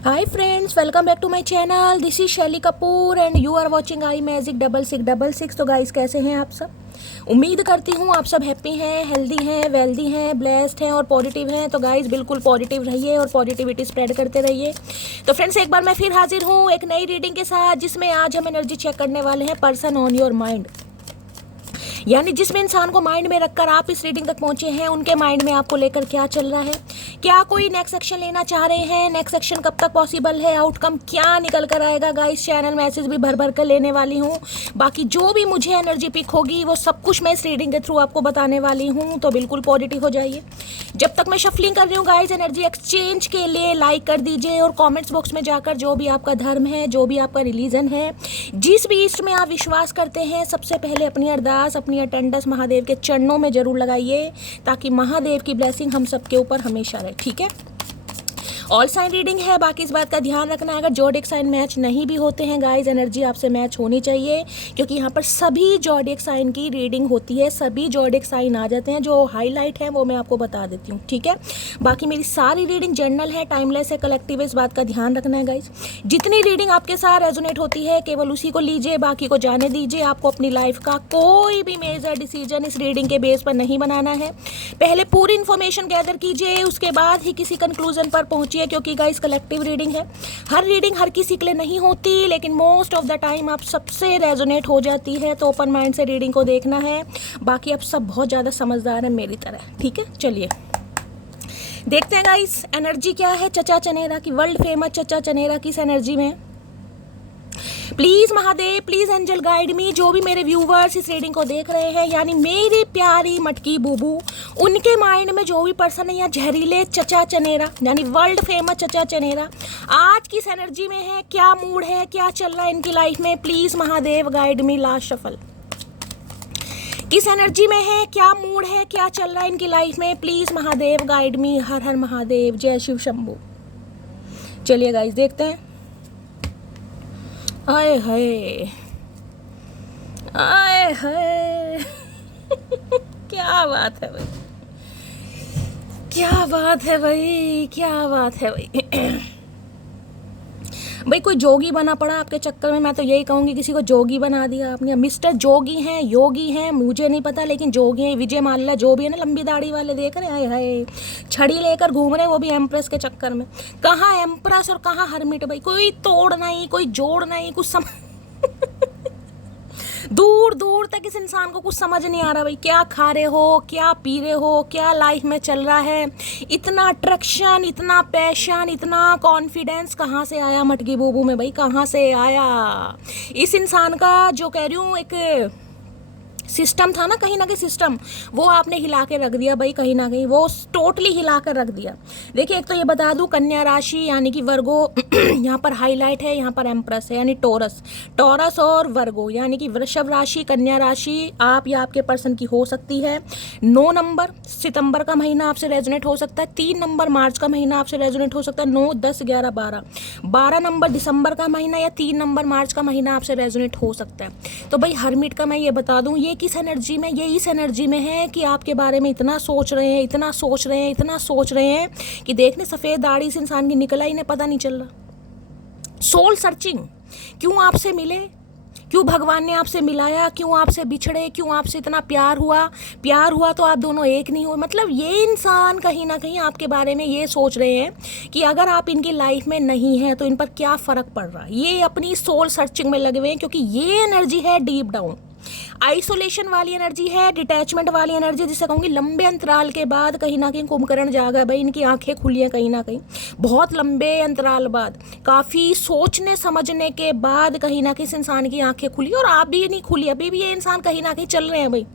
Hi friends, welcome back to my channel. This is Shaily Kapoor and you are watching I magic 6666। तो guys कैसे हैं आप सब? उम्मीद करती हूँ आप सब हैप्पी हैं, हेल्दी हैं, वेल्दी हैं, ब्लेस्ड हैं और पॉजिटिव हैं। तो गाइस बिल्कुल पॉजिटिव रहिए और पॉजिटिविटी स्प्रेड करते रहिए। तो फ्रेंड्स एक बार मैं फिर हाजिर हूँ एक नई रीडिंग के साथ, जिसमें आज हम एनर्जी चेक करने वाले हैं पर्सन ऑन योर माइंड। यानी जिसमें इंसान को माइंड में रखकर आप इस रीडिंग तक पहुंचे हैं, उनके माइंड में आपको लेकर क्या चल रहा है, क्या कोई नेक्स्ट एक्शन लेना चाह रहे हैं, नेक्स्ट एक्शन कब तक पॉसिबल है, आउटकम क्या निकल कर आएगा। गाइस चैनल मैसेज भी भर भर कर लेने वाली हूँ। बाकी जो भी मुझे एनर्जी पिक होगी वो सब कुछ मैं इस रीडिंग के थ्रू आपको बताने वाली हूँ। तो बिल्कुल पॉजिटिव हो जाइए। जब तक मैं शफलिंग कर रही हूँ गाइस, एनर्जी एक्सचेंज के लिए लाइक कर दीजिए और कॉमेंट्स बॉक्स में जाकर जो भी आपका धर्म है, जो भी आपका रिलीजन है, जिस भी इष्ट में आप विश्वास करते हैं, सबसे पहले अपनी अरदास, अपनी अटेंडेंस महादेव के चरणों में जरूर लगाइए, ताकि महादेव की ब्लेसिंग हम सबके ऊपर हमेशा रहे। ठीक है, ऑल साइन रीडिंग है। बाकी इस बात का ध्यान रखना है, अगर जोडिक साइन मैच नहीं भी होते हैं गाइस, एनर्जी आपसे मैच होनी चाहिए, क्योंकि यहाँ पर सभी जोडिक साइन की रीडिंग होती है, सभी जोडिक साइन आ जाते हैं। जो हाईलाइट है वो मैं आपको बता देती हूँ। ठीक है, बाकी मेरी सारी रीडिंग जनरल है, टाइमलेस है, कलेक्टिव है, इस बात का ध्यान रखना है गाइस। जितनी रीडिंग आपके साथ रेजोनेट होती है केवल उसी को लीजिए, बाकी को जाने दीजिए। आपको अपनी लाइफ का कोई भी मेजर डिसीजन इस रीडिंग के बेस पर नहीं बनाना है। पहले पूरी इन्फॉर्मेशन गैदर कीजिए, उसके बाद ही किसी कंक्लूजन पर पहुंचिए, क्योंकि गाइस कलेक्टिव रीडिंग है। हर रीडिंग हर किसी के लिए नहीं होती, लेकिन मोस्ट ऑफ द टाइम आप सबसे रेजोनेट हो जाती है। तो ओपन माइंड से रीडिंग को देखना है। बाकी आप सब बहुत ज़्यादा समझदार हैं मेरी तरह। ठीक है, चलिए देखते हैं गाइस एनर्जी क्या है चचा चनेरा की, वर्ल्ड फेमस चचा चनेरा की इस एनर्जी में। Please Mahadev, please angel guide me. जो भी मेरे व्यूवर्स इस रीडिंग को देख रहे हैं, यानी मेरी प्यारी मटकी बूबू, उनके माइंड में जो भी पर्सन है या जहरीले चचा चनेरा, यानी वर्ल्ड फेमस चचा चनेरा, आज किस एनर्जी में है, क्या मूड है, क्या चल रहा है इनकी लाइफ में। Please Mahadev guide me. Last shuffle, किस एनर्जी में है, क्या मूड है, क्या चल रहा है इनकी लाइफ में। Please Mahadev guide me. हर हर महादेव, जय शिव शंभू। चलिए गाइस देखते हैं। आए हाय, आए हाय क्या बात है भाई, क्या बात है भाई, क्या बात है भाई। भाई कोई जोगी बना पड़ा आपके चक्कर में। मैं तो यही कहूँगी, किसी को जोगी बना दिया आपने। मिस्टर जोगी हैं, योगी हैं, मुझे नहीं पता, लेकिन जोगी हैं। विजय माल्या जो भी है ना, लंबी दाढ़ी वाले, देख रहे हैं, हाय हाय छड़ी लेकर घूम रहे हैं, वो भी एम्प्रेस के चक्कर में। कहाँ एम्प्रेस और कहाँ हरमिट भाई, कोई तोड़ नहीं, कोई जोड़ नहीं, कुछ दूर दूर तक इस इंसान को कुछ समझ नहीं आ रहा भाई, क्या खा रहे हो, क्या पी रहे हो, क्या लाइफ में चल रहा है। इतना अट्रैक्शन, इतना पैशन, इतना कॉन्फिडेंस कहाँ से आया मटकी बूबू में भाई, कहाँ से आया। इस इंसान का जो कह रही हूँ एक सिस्टम था ना, कहीं ना कहीं सिस्टम वो आपने हिला के रख दिया भाई, कहीं ना कहीं वो टोटली हिला कर रख दिया। देखिए एक तो ये बता दूं, कन्या राशि यानी कि वर्गो यहाँ पर हाईलाइट है, यहाँ पर एम्प्रेस है यानी टोरस। टोरस और वर्गो यानी कि वृषभ राशि, कन्या राशि आप या आपके पर्सन की हो सकती है। 9 नंबर सितंबर का महीना आपसे रेजोनेट हो सकता है। 3 नंबर मार्च का महीना आपसे रेजोनेट हो सकता है। 9, 10, 11, 12, 12 नंबर दिसंबर का महीना या 3 नंबर मार्च का महीना आपसे रेजोनेट हो सकता है। तो भाई हरमिट का मैं ये बता दूं, ये किस एनर्जी में, ये इस एनर्जी में है कि आपके बारे में इतना सोच रहे हैं, इतना सोच रहे हैं, इतना सोच रहे हैं कि देखने सफ़ेद दाढ़ी से इंसान की निकला ही नहीं, पता नहीं चल रहा। सोल सर्चिंग, क्यों आपसे मिले, क्यों भगवान ने आपसे मिलाया, क्यों आपसे बिछड़े, क्यों आपसे इतना प्यार हुआ। प्यार हुआ तो आप दोनों एक नहीं हुए। मतलब ये इंसान कहीं ना कहीं आपके बारे में ये सोच रहे हैं कि अगर आप इनकी लाइफ में नहीं हैं तो इन पर क्या फ़र्क पड़ रहा है। ये अपनी सोल सर्चिंग में लगे हुए हैं, क्योंकि ये एनर्जी है डीप डाउन, आइसोलेशन वाली एनर्जी है, डिटैचमेंट वाली एनर्जी, जिसे कहूँगी लंबे अंतराल के बाद कहीं ना कहीं कुंभकर्ण जागा भाई, इनकी आंखें खुली हैं कहीं ना कहीं, बहुत लंबे अंतराल बाद, काफ़ी सोचने समझने के बाद कहीं ना कहीं इस इंसान की आंखें खुली। और आप भी नहीं खुली, अभी भी ये इंसान कहीं ना कहीं चल रहे हैं भाई।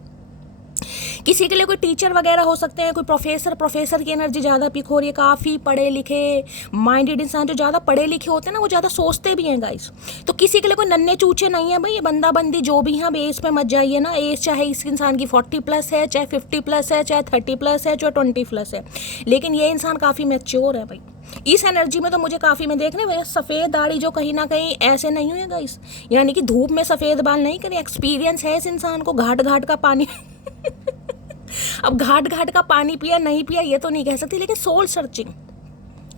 किसी के लिए कोई टीचर वगैरह हो सकते हैं, कोई प्रोफेसर की एनर्जी ज़्यादा पिक हो रही है। काफ़ी पढ़े लिखे माइंडेड इंसान, जो ज़्यादा पढ़े लिखे होते हैं ना, वो ज़्यादा सोचते भी हैं गाइस। तो किसी के लिए कोई नन्हे चूचे नहीं है भाई, ये बंदा बंदी जो भी हैं, एज पे मत जाइए ना। एज चाहे इस इंसान की 40+ है, चाहे 50+ है, चाहे 30+ है, चाहे 20+ है, लेकिन ये इंसान काफ़ी मैच्योर है भाई। इस एनर्जी में तो मुझे काफ़ी, मैं देखने भाई सफ़ेद दाढ़ी जो कहीं ना कहीं ऐसे नहीं हुए गाइस, यानी कि धूप में सफ़ेद बाल नहीं करें। एक्सपीरियंस है इस इंसान को, घाट घाट का पानी अब घाट घाट का पानी पिया नहीं पिया ये तो नहीं कह सकती, लेकिन सोल सर्चिंग,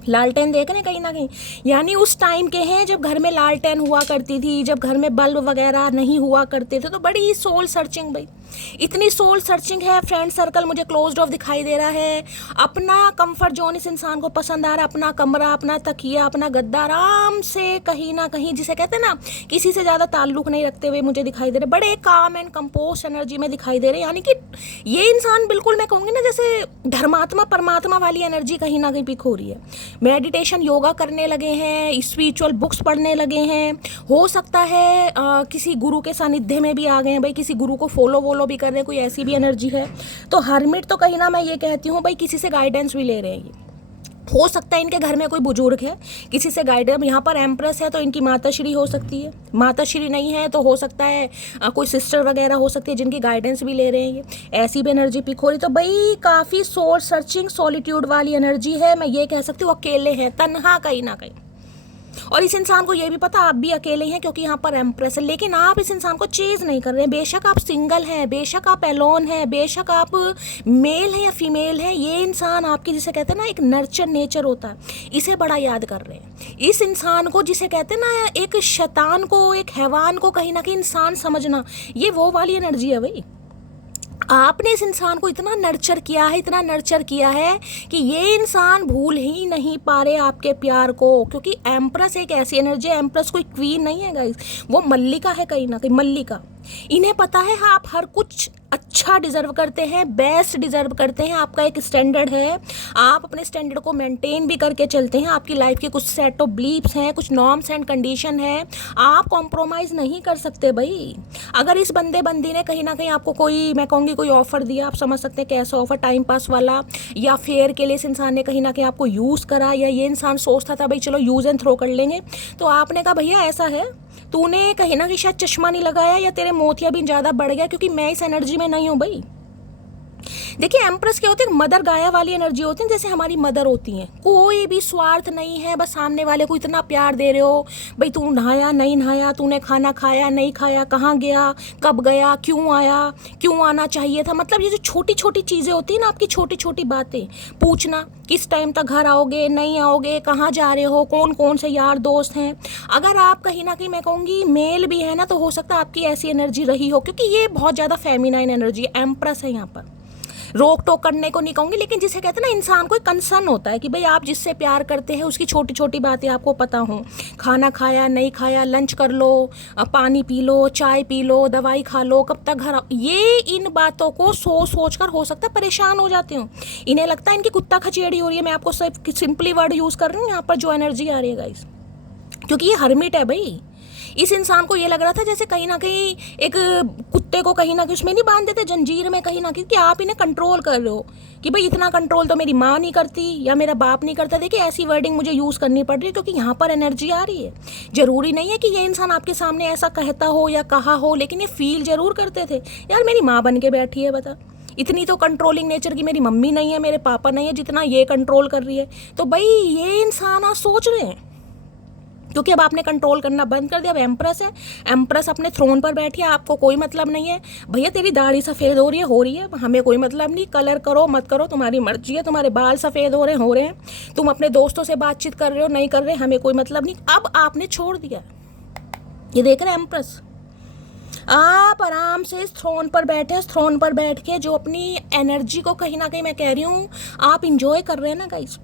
लालटेन देख रहे हैं कहीं ना कहीं, यानी उस टाइम के हैं जब घर में लालटेन हुआ करती थी, जब घर में बल्ब वगैरह नहीं हुआ करते थे। तो बड़ी सोल सर्चिंग भाई, इतनी सोल सर्चिंग है। फ्रेंड सर्कल मुझे क्लोज्ड ऑफ दिखाई दे रहा है, अपना कंफर्ट जोन इस इंसान को पसंद आ रहा है, अपना कमरा, अपना तकिया, अपना गद्दा आराम से कहीं ना कहीं, जिसे कहते हैं ना किसी से ज़्यादा ताल्लुक नहीं रखते हुए मुझे दिखाई दे रहे, बड़े काम एंड कंपोस्ट एनर्जी में दिखाई दे रहे। यानी कि ये इंसान बिल्कुल मैं कहूँगी ना जैसे धर्मात्मा परमात्मा वाली एनर्जी कहीं ना कहीं पिक हो रही है। मेडिटेशन योगा करने लगे हैं, स्पिरिचुअल बुक्स पढ़ने लगे हैं, हो सकता है किसी गुरु के सानिध्य में भी आ गए हैं भाई, किसी गुरु को फॉलो भी कर रहे हैं, कोई ऐसी भी एनर्जी है। तो हर्मिट तो कहीं ना मैं ये कहती हूँ भाई किसी से गाइडेंस भी ले रहे हैं। ये हो सकता है इनके घर में कोई बुजुर्ग है, किसी से गाइडेंस, यहाँ पर एम्प्रेस है तो इनकी माता श्री हो सकती है, माता श्री नहीं है तो हो सकता है कोई सिस्टर वगैरह हो सकती है जिनकी गाइडेंस भी ले रहे हैं। ये ऐसी भी एनर्जी पिक हो रही। तो भाई काफ़ी सोल सर्चिंग सॉलिट्यूड वाली एनर्जी है। मैं ये कह सकती हूँ अकेले हैं, तन्हा कहीं ना कहीं। और इस इंसान को ये भी पता आप भी अकेले हैं क्योंकि यहाँ पर एम्प्रेस है, लेकिन आप इस इंसान को चेज नहीं कर रहे हैं। बेशक आप सिंगल हैं, बेशक आप एलोन हैं, बेशक आप मेल हैं या फीमेल हैं, ये इंसान आपकी जिसे कहते हैं ना एक नर्चर नेचर होता है, इसे बड़ा याद कर रहे हैं। इस इंसान को जिसे कहते हैं ना एक शैतान को, एक हैवान को कहीं ना कहीं इंसान समझना, ये वो वाली एनर्जी है भाई। आपने इस इंसान को इतना नर्चर किया है, इतना नर्चर किया है कि ये इंसान भूल ही नहीं पा रहे आपके प्यार को। क्योंकि एम्प्रेस एक ऐसी एनर्जी है, एम्प्रेस कोई क्वीन नहीं है गाइस, वो मल्लिका है कहीं ना कहीं, मल्लिका। इन्हें पता है आप हर कुछ अच्छा डिजर्व करते हैं, बेस्ट डिजर्व करते हैं। आपका एक स्टैंडर्ड है, आप अपने स्टैंडर्ड को मेंटेन भी करके चलते हैं। आपकी लाइफ के कुछ सेट ऑफ बिलीव्स हैं, कुछ नॉर्म्स एंड कंडीशन है, आप कॉम्प्रोमाइज़ नहीं कर सकते भाई। अगर इस बंदी ने कहीं ना कहीं आपको कोई, मैं कहूँगी कोई ऑफर दिया, आप समझ सकते हैं कैसा ऑफर, टाइम पास वाला या फेयर के लिए इस इंसान ने कहीं ना कहीं आपको यूज़ करा, या ये इंसान सोचता था भाई चलो यूज़ एंड थ्रो कर लेंगे, तो आपने कहा भैया ऐसा है, तूने कहीं ना कहीं शायद चश्मा नहीं लगाया या तेरे मोतिया भी ज़्यादा बढ़ गया, क्योंकि मैं इस एनर्जी में नहीं हूँ भाई। देखिए एम्प्रेस क्या होती है, मदर गाया वाली एनर्जी होती है, जैसे हमारी मदर होती हैं। कोई भी स्वार्थ नहीं है, बस सामने वाले को इतना प्यार दे रहे हो भाई, तू नहाया नहीं नहाया, तूने खाना खाया नहीं खाया, कहाँ गया, कब गया, क्यों आया, क्यों आना चाहिए था। मतलब ये जो छोटी छोटी चीज़ें होती हैं ना, आपकी छोटी छोटी बातें पूछना, किस टाइम तक घर आओगे, नहीं आओगे, कहाँ जा रहे हो, कौन कौन से यार दोस्त हैं। अगर आप कहीं ना कहीं मैं कहूँगी मेल भी है ना, तो हो सकता है आपकी ऐसी एनर्जी रही हो, क्योंकि ये बहुत ज़्यादा फेमिनाइन एनर्जी एम्प्रेस है। यहाँ पर रोक टोक करने को नहीं कहूँगी, लेकिन जिसे कहते हैं ना इंसान को एक कंसर्न होता है कि भाई आप जिससे प्यार करते हैं उसकी छोटी छोटी बातें आपको पता हो, खाना खाया नहीं खाया, लंच कर लो, पानी पी लो, चाय पी लो, दवाई खा लो, कब तक घर, ये इन बातों को सोच कर हो सकता है परेशान हो जाते हो। इन्हें लगता है इनकी कुत्ता खचेड़ी हो रही है। मैं आपको सिर्फ सिंपली वर्ड यूज़ कर रही हूँ यहाँ पर जो एनर्जी आ रही है गाइस, क्योंकि ये हर्मिट है भाई। इस इंसान को ये लग रहा था जैसे कहीं ना कहीं एक कुत्ते को कहीं ना कहीं उसमें नहीं बांध देते जंजीर में, कहीं ना कहीं कि आप इन्हें कंट्रोल कर रहे हो कि भाई इतना कंट्रोल तो मेरी माँ नहीं करती या मेरा बाप नहीं करता। देखिए ऐसी वर्डिंग मुझे यूज़ करनी पड़ रही है क्योंकि यहाँ पर एनर्जी आ रही है। ज़रूरी नहीं है कि ये इंसान आपके सामने ऐसा कहता हो या कहा हो, लेकिन ये फील ज़रूर करते थे, यार मेरी माँ बन के बैठी है, बता इतनी तो कंट्रोलिंग नेचर की मेरी मम्मी नहीं है, मेरे पापा नहीं है, जितना ये कंट्रोल कर रही है। तो भाई ये इंसान आप सोच रहे हैं, क्योंकि अब आपने कंट्रोल करना बंद कर दिया। अब एम्प्रेस है, एम्प्रेस अपने थ्रोन पर बैठी है, आपको कोई मतलब नहीं है। भैया तेरी दाढ़ी सफ़ेद हो रही है, हमें कोई मतलब नहीं, कलर करो मत करो तुम्हारी मर्जी है, तुम्हारे बाल सफ़ेद हो रहे हैं, तुम अपने दोस्तों से बातचीत कर रहे हो नहीं कर रहे, हमें कोई मतलब नहीं। अब आपने छोड़ दिया। ये देख रहे हैं एम्प्रेस, आप आराम से इस थ्रोन पर बैठे, इस थ्रोन पर बैठ के जो अपनी एनर्जी को कहीं ना कहीं मैं कह रही हूँ आप इंजॉय कर रहे हैं ना गाइस।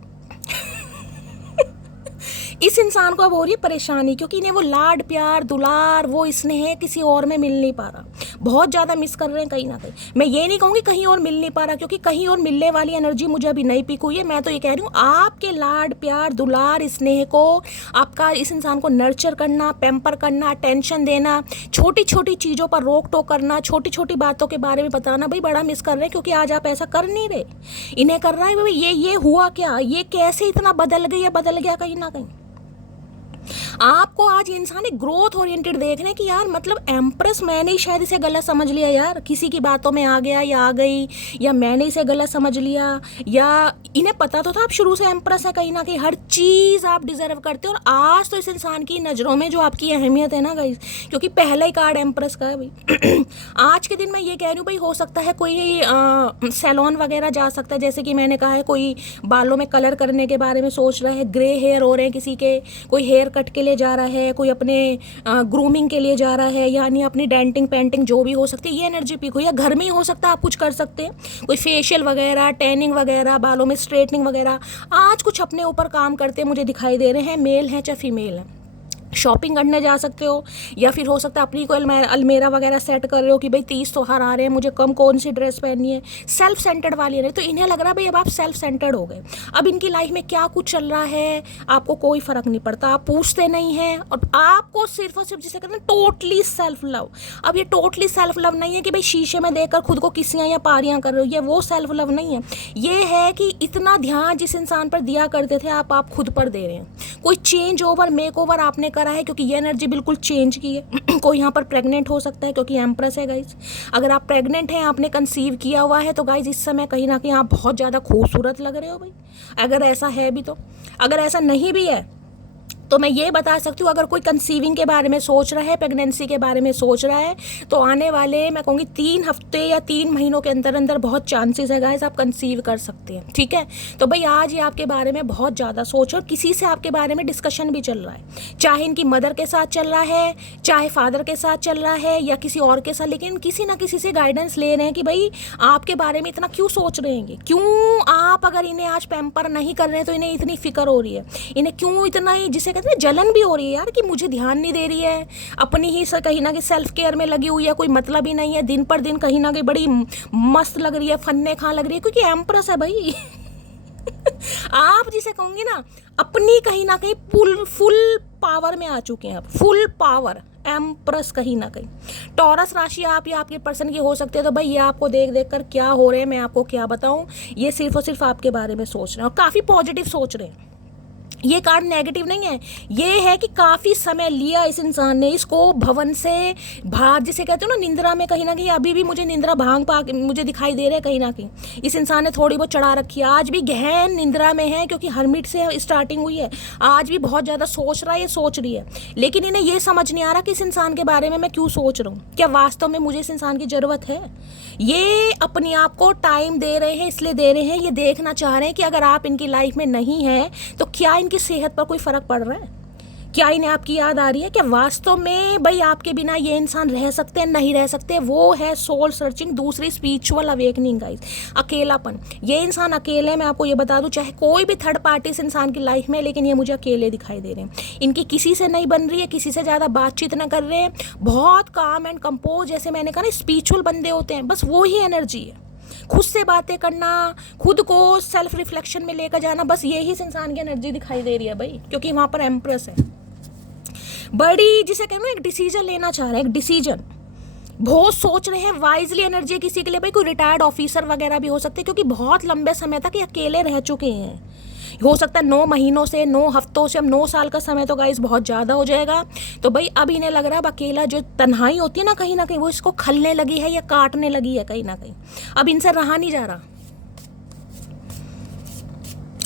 इस इंसान को अब हो रही है परेशानी, क्योंकि इन्हें वो लाड प्यार दुलार वो स्नेह किसी और में मिल नहीं पा रहा, बहुत ज़्यादा मिस कर रहे हैं कहीं ना कहीं। मैं ये नहीं कहूँगी कहीं और मिल नहीं पा रहा, क्योंकि कहीं और मिलने वाली एनर्जी मुझे अभी नहीं पिक हुई है। मैं तो ये कह रही हूँ आपके लाड प्यार दुलार स्नेह को, आपका इस इंसान को नर्चर करना, पैम्पर करना, अटेंशन देना, छोटी छोटी चीज़ों पर रोक टोक करना, छोटी छोटी बातों के बारे में बताना, भाई बड़ा मिस कर रहे हैं। क्योंकि आज आप ऐसा कर नहीं रहे, इन्हें कर रहा है भाई ये हुआ क्या, ये कैसे इतना बदल गया कहीं ना कहीं। आपको आज ये इंसान एक ग्रोथ ओरिएंटेड देख रहे हैं कि यार मतलब एम्प्रेस, मैंने ही शायद इसे गलत समझ लिया यार, किसी की बातों में आ गया या आ गई, या मैंने इसे गलत समझ लिया, या इन्हें पता तो था आप शुरू से एम्प्रेस है, कहीं ना कहीं हर चीज़ आप डिजर्व करते हो। और आज तो इस इंसान की नज़रों में जो आपकी अहमियत है ना गाइस, क्योंकि पहला ही कार्ड एम्प्रेस का है भाई। आज के दिन मैं ये कह रही हूँ भाई, हो सकता है कोई सैलून वगैरह जा सकता है, जैसे कि मैंने कहा है, कोई बालों में कलर करने के बारे में सोच रहा है, ग्रे हेयर हो रहे हैं किसी के, कोई हेयर कट के लिए जा रहा है, कोई अपने ग्रूमिंग के लिए जा रहा है, यानी अपनी डेंटिंग पेंटिंग जो भी हो सकती है, ये एनर्जी पिक हो। या घर में ही हो सकता है, आप कुछ कर सकते हैं, कोई फेशियल वगैरह, टैनिंग वगैरह, बालों में स्ट्रेटनिंग वगैरह, आज कुछ अपने ऊपर काम करते मुझे दिखाई दे रहे हैं, मेल हैं चाहे फीमेल हैं। शॉपिंग करने जा सकते हो, या फिर हो सकता है अपनी कोई अलमेरा वगैरह सेट कर रहे हो कि भाई 30 त्योहार आ रहे हैं, मुझे कम कौन सी ड्रेस पहननी है, सेल्फ सेंटर्ड वाली है। तो इन्हें लग रहा है भाई अब आप सेल्फ सेंटर्ड हो गए, अब इनकी लाइफ में क्या कुछ चल रहा है आपको कोई फर्क नहीं पड़ता, आप पूछते नहीं हैं, और आपको सिर्फ और सिर्फ जिसे कहते हैं टोटली सेल्फ लव। अब ये टोटली सेल्फ लव नहीं है कि भाई शीशे में देखकर खुद को किसियाँ या पारियाँ कर रहे हो, ये वो सेल्फ लव नहीं है। ये है कि इतना ध्यान जिस इंसान पर दिया करते थे आप खुद पर दे रहे हैं। कोई चेंज ओवर, मेक ओवर आपने करा है, क्योंकि ये एनर्जी बिल्कुल चेंज की है। कोई यहाँ पर प्रेग्नेंट हो सकता है, क्योंकि एम्प्रेस है गाइज। अगर आप प्रेग्नेंट हैं, आपने कंसीव किया हुआ है, तो गाइज इस समय कहीं ना कहीं आप बहुत ज़्यादा खूबसूरत लग रहे हो भाई, अगर ऐसा है भी तो। अगर ऐसा नहीं भी है तो मैं ये बता सकती हूँ, अगर कोई कंसीविंग के बारे में सोच रहा है, प्रेगनेंसी के बारे में सोच रहा है, तो आने वाले मैं कहूँगी 3 हफ्ते या 3 महीनों के अंदर अंदर बहुत चांसेस है गाइस आप कंसीव कर सकते हैं। ठीक है, तो भाई आज ये आपके बारे में बहुत ज़्यादा सोचो, और किसी से आपके बारे में डिस्कशन भी चल रहा है, चाहे इनकी मदर के साथ चल रहा है, चाहे फादर के साथ चल रहा है, या किसी और के साथ, लेकिन किसी ना किसी से गाइडेंस ले रहे हैं कि भाई आपके बारे में इतना क्यों सोच रहे हैं, क्यों आप अगर इन्हें आज पैम्पर नहीं कर रहे हैं तो इन्हें इतनी फिक्र हो रही है, इन्हें क्यों इतना ही जिसे कहते हैं जलन भी हो रही है यार, कि मुझे ध्यान नहीं दे रही है, अपनी ही कहीं ना कहीं सेल्फ केयर में लगी हुई है, कोई मतलब ही नहीं है, दिन पर दिन कहीं ना कहीं बड़ी मस्त लग रही है, फन्ने खां लग रही है, क्योंकि एम्प्रेस है भाई। आप जिसे कहूंगी ना, अपनी कहीं ना कहीं फुल पावर में आ चुके हैं, आप फुल पावर एम्प्रेस कहीं ना कहीं। टॉरस राशि आप या आपके पर्सन की हो सकती है, तो भाई ये आपको देख देख कर क्या हो रहे हैं, मैं आपको क्या बताऊं, ये सिर्फ और सिर्फ आपके बारे में सोच रहे हैं, और काफ़ी पॉजिटिव सोच रहे हैं। ये कार्ड नेगेटिव नहीं है, ये है कि काफ़ी समय लिया इस इंसान ने इसको भवन से बाहर, जिसे कहते हो ना निंद्रा में, कहीं ना कहीं अभी भी मुझे निंद्रा भांग पा मुझे दिखाई दे रहा है, कहीं ना कहीं इस इंसान ने थोड़ी बहुत चढ़ा रखी है, आज भी गहन निंद्रा में है, क्योंकि हर्मिट से स्टार्टिंग हुई है, आज भी बहुत ज़्यादा सोच रहा है, ये सोच रही है, लेकिन इन्हें ये समझ नहीं आ रहा कि इस इंसान के बारे में मैं क्यों सोच रहा हूँ, क्या वास्तव में मुझे इस इंसान की ज़रूरत है। ये अपने आप को टाइम दे रहे हैं, इसलिए दे रहे हैं, ये देखना चाह रहे हैं कि अगर आप इनकी लाइफ में नहीं हैं तो क्या की सेहत पर कोई फर्क पड़ रहा है, क्या इन्हें आपकी याद आ रही है, क्या वास्तव में भाई आपके बिना ये इंसान रह सकते हैं, नहीं रह सकते। वो है सोल सर्चिंग, दूसरी स्पिरिचुअल अवेकनिंग गाइस, अकेलापन। ये इंसान अकेले, मैं आपको ये बता दूं, चाहे कोई भी थर्ड पार्टी इस इंसान की लाइफ में, लेकिन ये मुझे अकेले दिखाई दे रहे हैं। इनकी किसी से नहीं बन रही है, किसी से ज़्यादा बातचीत ना कर रहे हैं, बहुत काम एंड कंपोज, जैसे मैंने कहा ना स्पिरिचुअल बंदे होते हैं, बस वो ही एनर्जी है। खुद से बातें करना, खुद को सेल्फ रिफ्लेक्शन में लेकर जाना, बस यही इस इंसान की एनर्जी दिखाई दे रही है भाई, क्योंकि वहाँ पर एम्प्रेस है बड़ी, जिसे कहना एक डिसीजन लेना चाह रहे हैं, एक डिसीजन बहुत सोच रहे हैं, वाइजली एनर्जी है किसी के लिए भाई, कोई रिटायर्ड ऑफिसर वगैरह भी हो सकते हैं, क्योंकि बहुत लंबे समय तक ये अकेले रह चुके हैं, हो सकता है 9 महीनों से, 9 हफ्तों से, अब 9 साल का समय तो गाइस बहुत ज़्यादा हो जाएगा। तो भाई अब इन्हें लग रहा है अब अकेला जो तन्हाई होती है ना, कहीं ना कहीं वो इसको खलने लगी है या काटने लगी है कहीं ना कहीं, अब इनसे रहा नहीं जा रहा।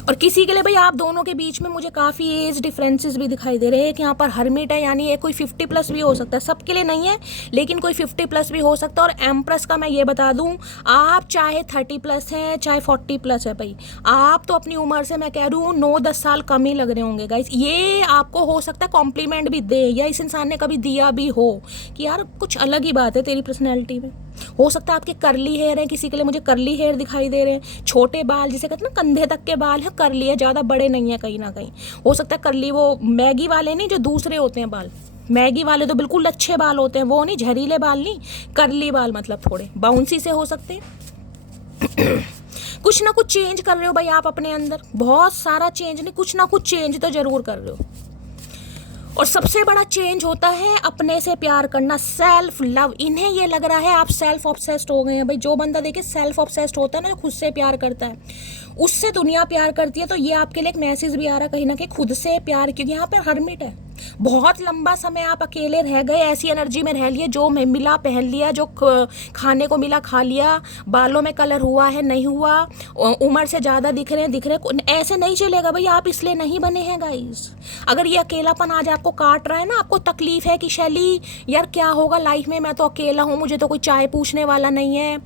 और किसी के लिए भाई आप दोनों के बीच में मुझे काफ़ी एज डिफरेंसेस भी दिखाई दे रहे हैं, कि यहाँ पर हर्मिट है, यानी ये कोई 50 प्लस भी हो सकता है, सबके लिए नहीं है लेकिन कोई 50 प्लस भी हो सकता है। और एम्प्रेस का मैं ये बता दूँ, आप चाहे 30 प्लस हैं चाहे 40 प्लस है भाई, आप तो अपनी उम्र से मैं कह रही हूँ 9-10 साल कम ही लग रहे होंगे गाइस। ये आपको हो सकता है कॉम्प्लीमेंट भी दे, या इस इंसान ने कभी दिया भी हो कि यार कुछ अलग ही बात है तेरी पर्सनैलिटी में। हो सकता है आपके करली हेयर हैं, किसी के लिए मुझे करली हेयर दिखाई दे रहे हैं, छोटे बाल जिसे कहते हैं ना कंधे तक के बाल है, करली है, ज़्यादा बड़े नहीं है कहीं ना कहीं। हो सकता है करली वो मैगी वाले नहीं, जो दूसरे होते हैं बाल, मैगी वाले तो बिल्कुल अच्छे बाल होते हैं, वो नहीं, जहरीले बाल नहीं, करली बाल मतलब थोड़े बाउंसी से हो सकते हैं। कुछ ना कुछ चेंज कर रहे हो भाई आप अपने अंदर, बहुत सारा चेंज नहीं, कुछ ना कुछ चेंज तो जरूर कर रहे हो। और सबसे बड़ा चेंज होता है अपने से प्यार करना, सेल्फ लव। इन्हें ये लग रहा है आप सेल्फ ऑब्सेस्ड हो गए हैं भाई। जो बंदा देखिए सेल्फ ऑब्सेस्ड होता है ना, जो खुद से प्यार करता है, उससे दुनिया प्यार करती है। तो ये आपके लिए एक मैसेज भी आ रहा है कहीं ना कहीं खुद से प्यार, क्योंकि यहाँ पे हर्मिट है। बहुत लंबा समय आप अकेले रह गए, ऐसी एनर्जी में रह लिए, जो मिला पहन लिया, जो खाने को मिला खा लिया, बालों में कलर हुआ है नहीं हुआ, उम्र से ज़्यादा दिख रहे, ऐसे नहीं चलेगा भाई। आप इसलिए नहीं बने हैं गाइस। अगर ये अकेलापन आज आपको काट रहा है ना, आपको तकलीफ है कि शैली यार क्या होगा लाइफ में, मैं तो अकेला हूँ, मुझे तो कोई चाय पूछने वाला नहीं है,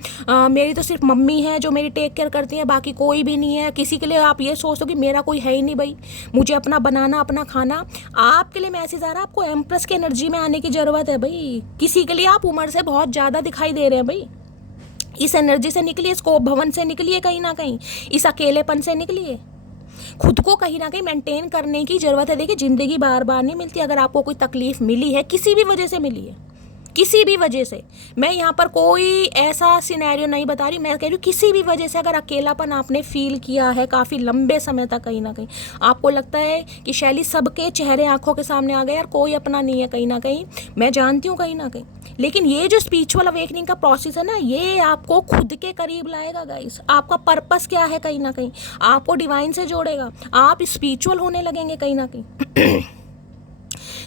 मेरी तो सिर्फ मम्मी है जो मेरी टेक केयर करती है, बाकी कोई भी नहीं है, किसी के लिए आप ये सोचते हो कि मेरा कोई है ही नहीं भाई, मुझे अपना बनाना अपना खाना। आपके लिए मैसेज आ रहा है आपको एम्प्रेस की एनर्जी में आने की जरूरत है भाई। किसी के लिए आप उम्र से बहुत ज़्यादा दिखाई दे रहे हैं भाई। इस एनर्जी से निकलिए, इस कोप भवन से निकलिए, कहीं ना कहीं इस अकेलेपन से निकलिए। खुद को कहीं ना कहीं मेंटेन करने की ज़रूरत है। देखिए ज़िंदगी बार बार नहीं मिलती। अगर आपको कोई तकलीफ़ मिली है, किसी भी वजह से मिली है, किसी भी वजह से, मैं यहाँ पर कोई ऐसा सिनेरियो नहीं बता रही, मैं कह रही हूँ किसी भी वजह से अगर अकेलापन आपने फील किया है काफ़ी लंबे समय तक, कहीं ना कहीं आपको लगता है कि शैली सबके चेहरे आंखों के सामने आ गए, यार कोई अपना नहीं है, कहीं ना कहीं मैं जानती हूँ कहीं ना कहीं, लेकिन ये जो स्पिरिचुअल अवेकनिंग का प्रोसेस है ना, ये आपको खुद के करीब लाएगा गाइस। आपका पर्पस क्या है, कहीं ना कहीं आपको डिवाइन से जोड़ेगा, आप स्पिरिचुअल होने लगेंगे कहीं ना कहीं।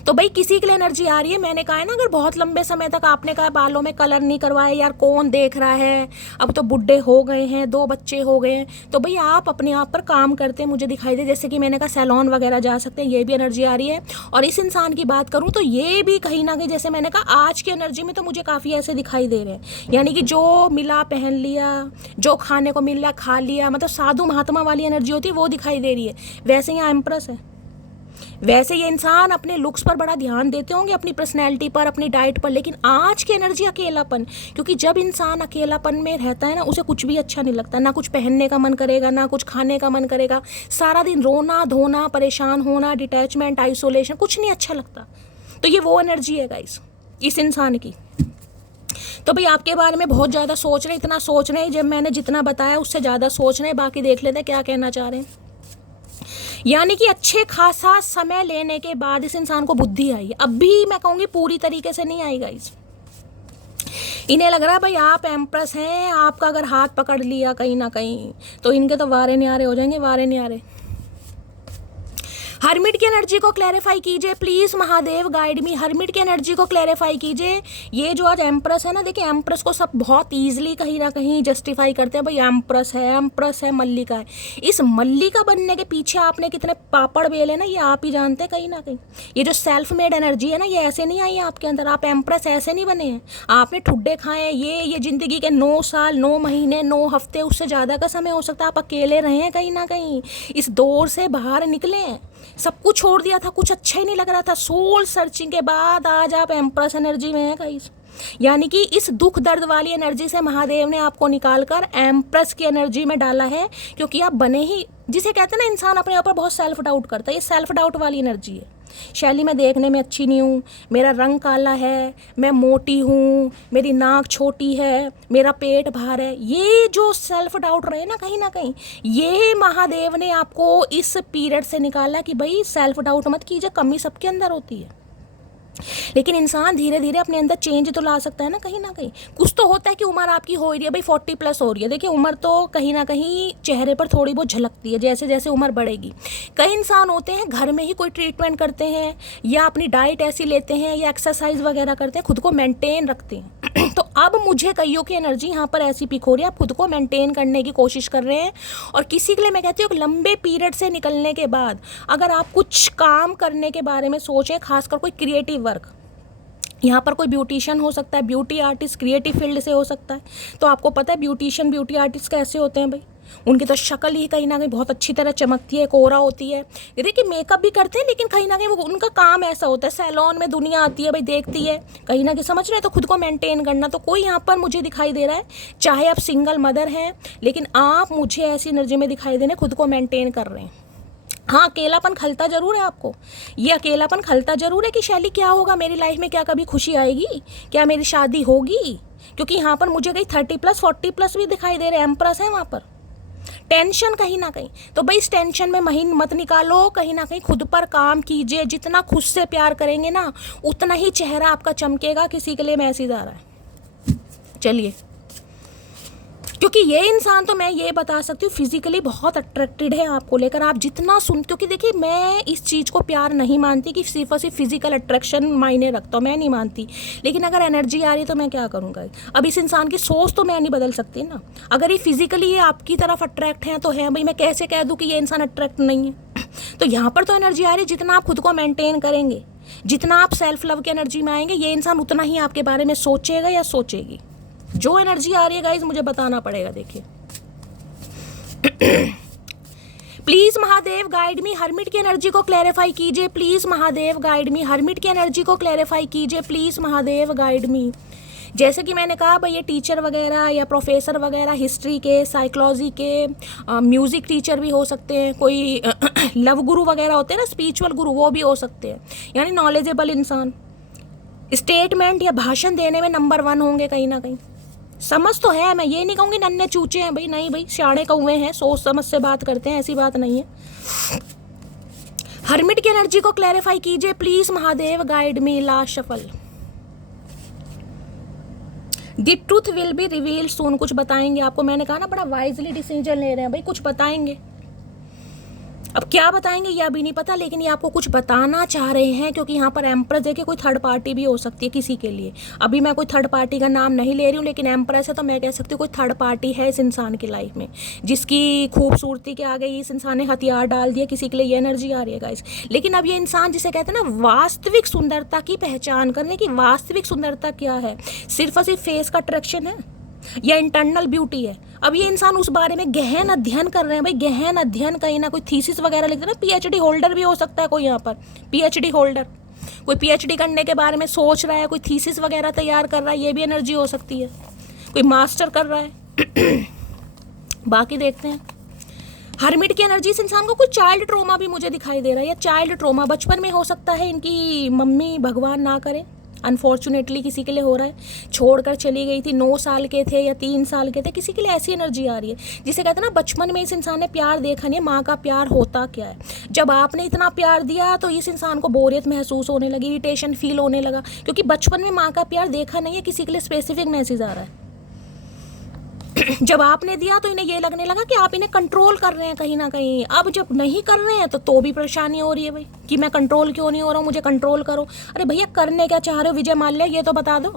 तो भाई किसी के लिए एनर्जी आ रही है, मैंने कहा है ना, अगर बहुत लंबे समय तक आपने कहा बालों में कलर नहीं करवाए, यार कौन देख रहा है, अब तो बुढ़े हो गए हैं, 2 बच्चे हो गए हैं, तो भाई आप अपने आप पर काम करते हैं, मुझे दिखाई दे, जैसे कि मैंने कहा सैलून वगैरह जा सकते हैं, ये भी एनर्जी आ रही है। और इस इंसान की बात करूँ तो ये भी कहीं ना कहीं, जैसे मैंने कहा आज की एनर्जी में तो मुझे काफ़ी ऐसे दिखाई दे रहे हैं, यानी कि जो मिला पहन लिया, जो खाने को मिल लिया खा लिया, मतलब साधु महात्मा वाली एनर्जी होती है वो दिखाई दे रही है। वैसे यहाँ एम्प्रेस है। वैसे ये इंसान अपने लुक्स पर बड़ा ध्यान देते होंगे, अपनी पर्सनैलिटी पर, अपनी डाइट पर, लेकिन आज की एनर्जी अकेलापन, क्योंकि जब इंसान अकेलापन में रहता है ना, उसे कुछ भी अच्छा नहीं लगता, ना कुछ पहनने का मन करेगा, ना कुछ खाने का मन करेगा, सारा दिन रोना धोना, परेशान होना, डिटैचमेंट, आइसोलेशन, कुछ नहीं अच्छा लगता। तो ये वो एनर्जी है गाइस इस इंसान की। तो भाई आपके बारे में बहुत ज़्यादा सोच रहे हैं, इतना सोच रहे हैं, जब मैंने जितना बताया उससे ज़्यादा सोच रहे हैं, बाकी देख लेते हैं क्या कहना चाह रहे हैं। यानी कि अच्छे खासा समय लेने के बाद इस इंसान को बुद्धि आई है। अब भी मैं कहूँगी पूरी तरीके से नहीं आई गाइस। इन्हें लग रहा है भाई आप एम्प्रेस हैं, आपका अगर हाथ पकड़ लिया कहीं ना कहीं तो इनके तो वारे न्यारे हो जाएंगे, वारे न्यारे। हर्मिट की एनर्जी को क्लैरिफाई कीजिए please, Mahadev guide me. Hermit की एनर्जी को क्लैरिफाई कीजिए। ये जो आज एम्प्रेस है ना, देखिए एम्प्रेस को सब बहुत ईजिली कहीं ना कहीं जस्टिफाई करते हैं, भाई एम्प्रेस है, मल्लिका है। इस मल्लिका बनने के पीछे आपने कितने पापड़ बेले ना, ये आप ही जानते हैं कहीं ना कहीं। ये जो सेल्फ मेड एनर्जी है ना, ये ऐसे नहीं आई है आपके अंदर, आप एम्प्रेस ऐसे नहीं बने हैं। आपने ठुड्डे खाए, ये ज़िंदगी के 9 साल 9 महीने 9 हफ्ते, उससे ज़्यादा का समय हो सकता है आप अकेले रहे हैं कहीं ना कहीं, इस दौर से बाहर निकले हैं, सब कुछ छोड़ दिया था, कुछ अच्छा ही नहीं लग रहा था, सोल सर्चिंग के बाद आज आप एम्प्रेस एनर्जी में हैं गाइस। यानी कि इस दुख दर्द वाली एनर्जी से महादेव ने आपको निकालकर एम्प्रेस की एनर्जी में डाला है, क्योंकि आप बने ही, जिसे कहते हैं ना इंसान अपने ऊपर बहुत सेल्फ डाउट करता है, ये सेल्फ डाउट वाली एनर्जी है। शैली मैं देखने में अच्छी नहीं हूँ, मेरा रंग काला है, मैं मोटी हूँ, मेरी नाक छोटी है, मेरा पेट भार है, ये जो सेल्फ डाउट रहे ना कहीं ये महादेव ने आपको इस पीरियड से निकाला कि भाई सेल्फ डाउट मत कीजिए, कमी सबके अंदर होती है। लेकिन इंसान धीरे धीरे अपने अंदर चेंज तो ला सकता है ना कहीं कुछ तो होता है कि उम्र आपकी हो रही है भाई 40+ हो रही है। देखिए उम्र तो कहीं ना कहीं चेहरे पर थोड़ी बहुत झलकती है जैसे जैसे उम्र बढ़ेगी। कई इंसान होते हैं घर में ही कोई ट्रीटमेंट करते हैं या अपनी डाइट ऐसी लेते हैं या एक्सरसाइज वगैरह करते हैं, खुद को मेंटेन रखते हैं। तो अब मुझे कईयों की एनर्जी यहाँ पर ऐसी पिक हो रही है, आप खुद को मेंटेन करने की कोशिश कर रहे हैं। और किसी के लिए मैं कहती हूँ लंबे पीरियड से निकलने के बाद अगर आप कुछ काम करने के बारे में सोचें, खासकर कोई क्रिएटिव वर्क, यहाँ पर कोई ब्यूटिशियन हो सकता है, ब्यूटी आर्टिस्ट क्रिएटिव फील्ड से हो सकता है। तो आपको पता है ब्यूटिशियन ब्यूटी आर्टिस्ट कैसे होते हैं भाई, उनकी तो शक्ल ही कहीं ना कहीं बहुत अच्छी तरह चमकती है, कोरा होती है। देखिए मेकअप भी करते हैं लेकिन कहीं ना कहीं वो उनका काम ऐसा होता है, सैलून में दुनिया आती है भाई, देखती है, कहीं ना कहीं समझ रहे हैं। तो खुद को मेंटेन करना, तो कोई यहाँ पर मुझे दिखाई दे रहा है, चाहे आप सिंगल मदर हैं लेकिन आप मुझे ऐसी एनर्जी में दिखाई दे रहे हैं खुद को मेंटेन कर रहे हैं। हाँ अकेलापन खलता जरूर है आपको, ये अकेलापन खलता जरूर है कि शैली क्या होगा मेरी लाइफ में, क्या कभी खुशी आएगी, क्या मेरी शादी होगी, क्योंकि यहाँ पर मुझे कहीं 30+ 40+ भी दिखाई दे रहे हैं, एम्प्रेस है वहाँ पर। टेंशन कहीं ना कहीं, तो भाई इस टेंशन में महीन मत निकालो, कहीं ना कहीं खुद पर काम कीजिए। जितना खुद से प्यार करेंगे ना उतना ही चेहरा आपका चमकेगा। किसी के लिए मैसेज आ रहा है, चलिए क्योंकि ये इंसान तो मैं ये बता सकती हूँ फिजिकली बहुत अट्रैक्टेड है आपको लेकर। आप जितना सुन, क्योंकि देखिए मैं इस चीज़ को प्यार नहीं मानती कि सिर्फ और सिर्फ फिजिकल अट्रैक्शन मायने रखता हूँ, मैं नहीं मानती। लेकिन अगर एनर्जी आ रही है तो मैं क्या करूँगा? अब इस इंसान की सोच तो मैं नहीं बदल सकती ना। अगर ये फिजिकली ये आपकी तरफ अट्रैक्ट हैं तो है भाई, मैं कैसे कह दूँ कि ये इंसान अट्रैक्ट नहीं है? तो यहाँ पर तो एनर्जी आ रही है, जितना आप खुद को मेंटेन करेंगे, जितना आप सेल्फ लव की एनर्जी में आएंगे, ये इंसान उतना ही आपके बारे में सोचेगा या सोचेगी। जो एनर्जी आ रही है गाइज मुझे बताना पड़ेगा। देखिए please Mahadev guide me, hermit की एनर्जी को क्लैरिफाई कीजिए please Mahadev guide me, hermit की एनर्जी को क्लैरिफाई कीजिए प्लीज महादेव गाइड मी। जैसे कि मैंने कहा भाई, ये टीचर वगैरह या प्रोफेसर वगैरह, हिस्ट्री के, साइकोलॉजी के, म्यूज़िक टीचर भी हो सकते हैं, कोई लव गुरु वगैरह होते हैं ना, स्पिरिचुअल गुरु, वो भी हो सकते हैं, यानी नॉलेजेबल इंसान। स्टेटमेंट या भाषण देने में नंबर 1 होंगे कहीं ना कहीं। समझ तो है, मैं ये नहीं कहूँगी नन्हे चूचे हैं भाई, नहीं भाई, सियाणे कौवे हैं, सोच समझ से बात करते हैं, ऐसी बात नहीं है। हर्मिट की एनर्जी को क्लैरिफाई कीजिए please Mahadev guide me. Last shuffle, the truth will be revealed soon, कुछ बताएंगे आपको। मैंने कहा ना बड़ा वाइजली डिसीजन ले रहे हैं भाई, कुछ बताएंगे। अब क्या बताएंगे यह भी नहीं पता, लेकिन ये आपको कुछ बताना चाह रहे हैं, क्योंकि यहाँ पर एम्प्रेस देखिए कोई थर्ड पार्टी भी हो सकती है किसी के लिए। अभी मैं कोई थर्ड पार्टी का नाम नहीं ले रही हूँ, लेकिन एम्प्रेस है तो मैं कह सकती हूँ कोई थर्ड पार्टी है इस इंसान की लाइफ में, जिसकी खूबसूरती के आगे इस इंसान ने हथियार डाल दिया, किसी के लिए ये एनर्जी आ रही है गाइस। लेकिन अब ये इंसान जिसे कहते हैं ना वास्तविक सुंदरता की पहचान करने की, वास्तविक सुंदरता क्या है? सिर्फ और सिर्फ फेस का अट्रैक्शन है या इंटरनल ब्यूटी है? अब ये इंसान उस बारे में गहन अध्ययन कर रहे हैं भाई, गहन अध्ययन, कहीं ना कोई थीसिस वगैरह लिखते हैं ना, पीएचडी होल्डर भी हो सकता है कोई, यहाँ पर पीएचडी होल्डर, कोई पीएचडी करने के बारे में सोच रहा है, कोई थीसिस वगैरह तैयार कर रहा है, ये भी एनर्जी हो सकती है। कोई मास्टर कर रहा है। बाकी देखते हैं हर्मिट की एनर्जी। इस इंसान को कोई चाइल्ड ट्रोमा भी मुझे दिखाई दे रहा है, या चाइल्ड ट्रोमा बचपन में हो सकता है, इनकी मम्मी भगवान ना करे अनफॉर्चुनेटली किसी के लिए हो रहा है, छोड़कर चली गई थी, 9 साल के थे या 3 साल के थे, किसी के लिए ऐसी एनर्जी आ रही है, जिसे कहते हैं ना बचपन में इस इंसान ने प्यार देखा नहीं है। माँ का प्यार होता क्या है? जब आपने इतना प्यार दिया तो इस इंसान को बोरियत महसूस होने लगी, इरिटेशन फील होने लगा, क्योंकि बचपन में माँ का प्यार देखा नहीं है, किसी के लिए स्पेसिफिक मैसेज आ रहा है। जब आपने दिया तो इन्हें ये लगने लगा कि आप इन्हें कंट्रोल कर रहे हैं कहीं ना कहीं। अब जब नहीं कर रहे हैं तो भी परेशानी हो रही है भाई, कि मैं कंट्रोल क्यों नहीं हो रहा हूँ, मुझे कंट्रोल करो। अरे भैया करने क्या चाह रहे हो विजय माल्या, ये तो बता दो,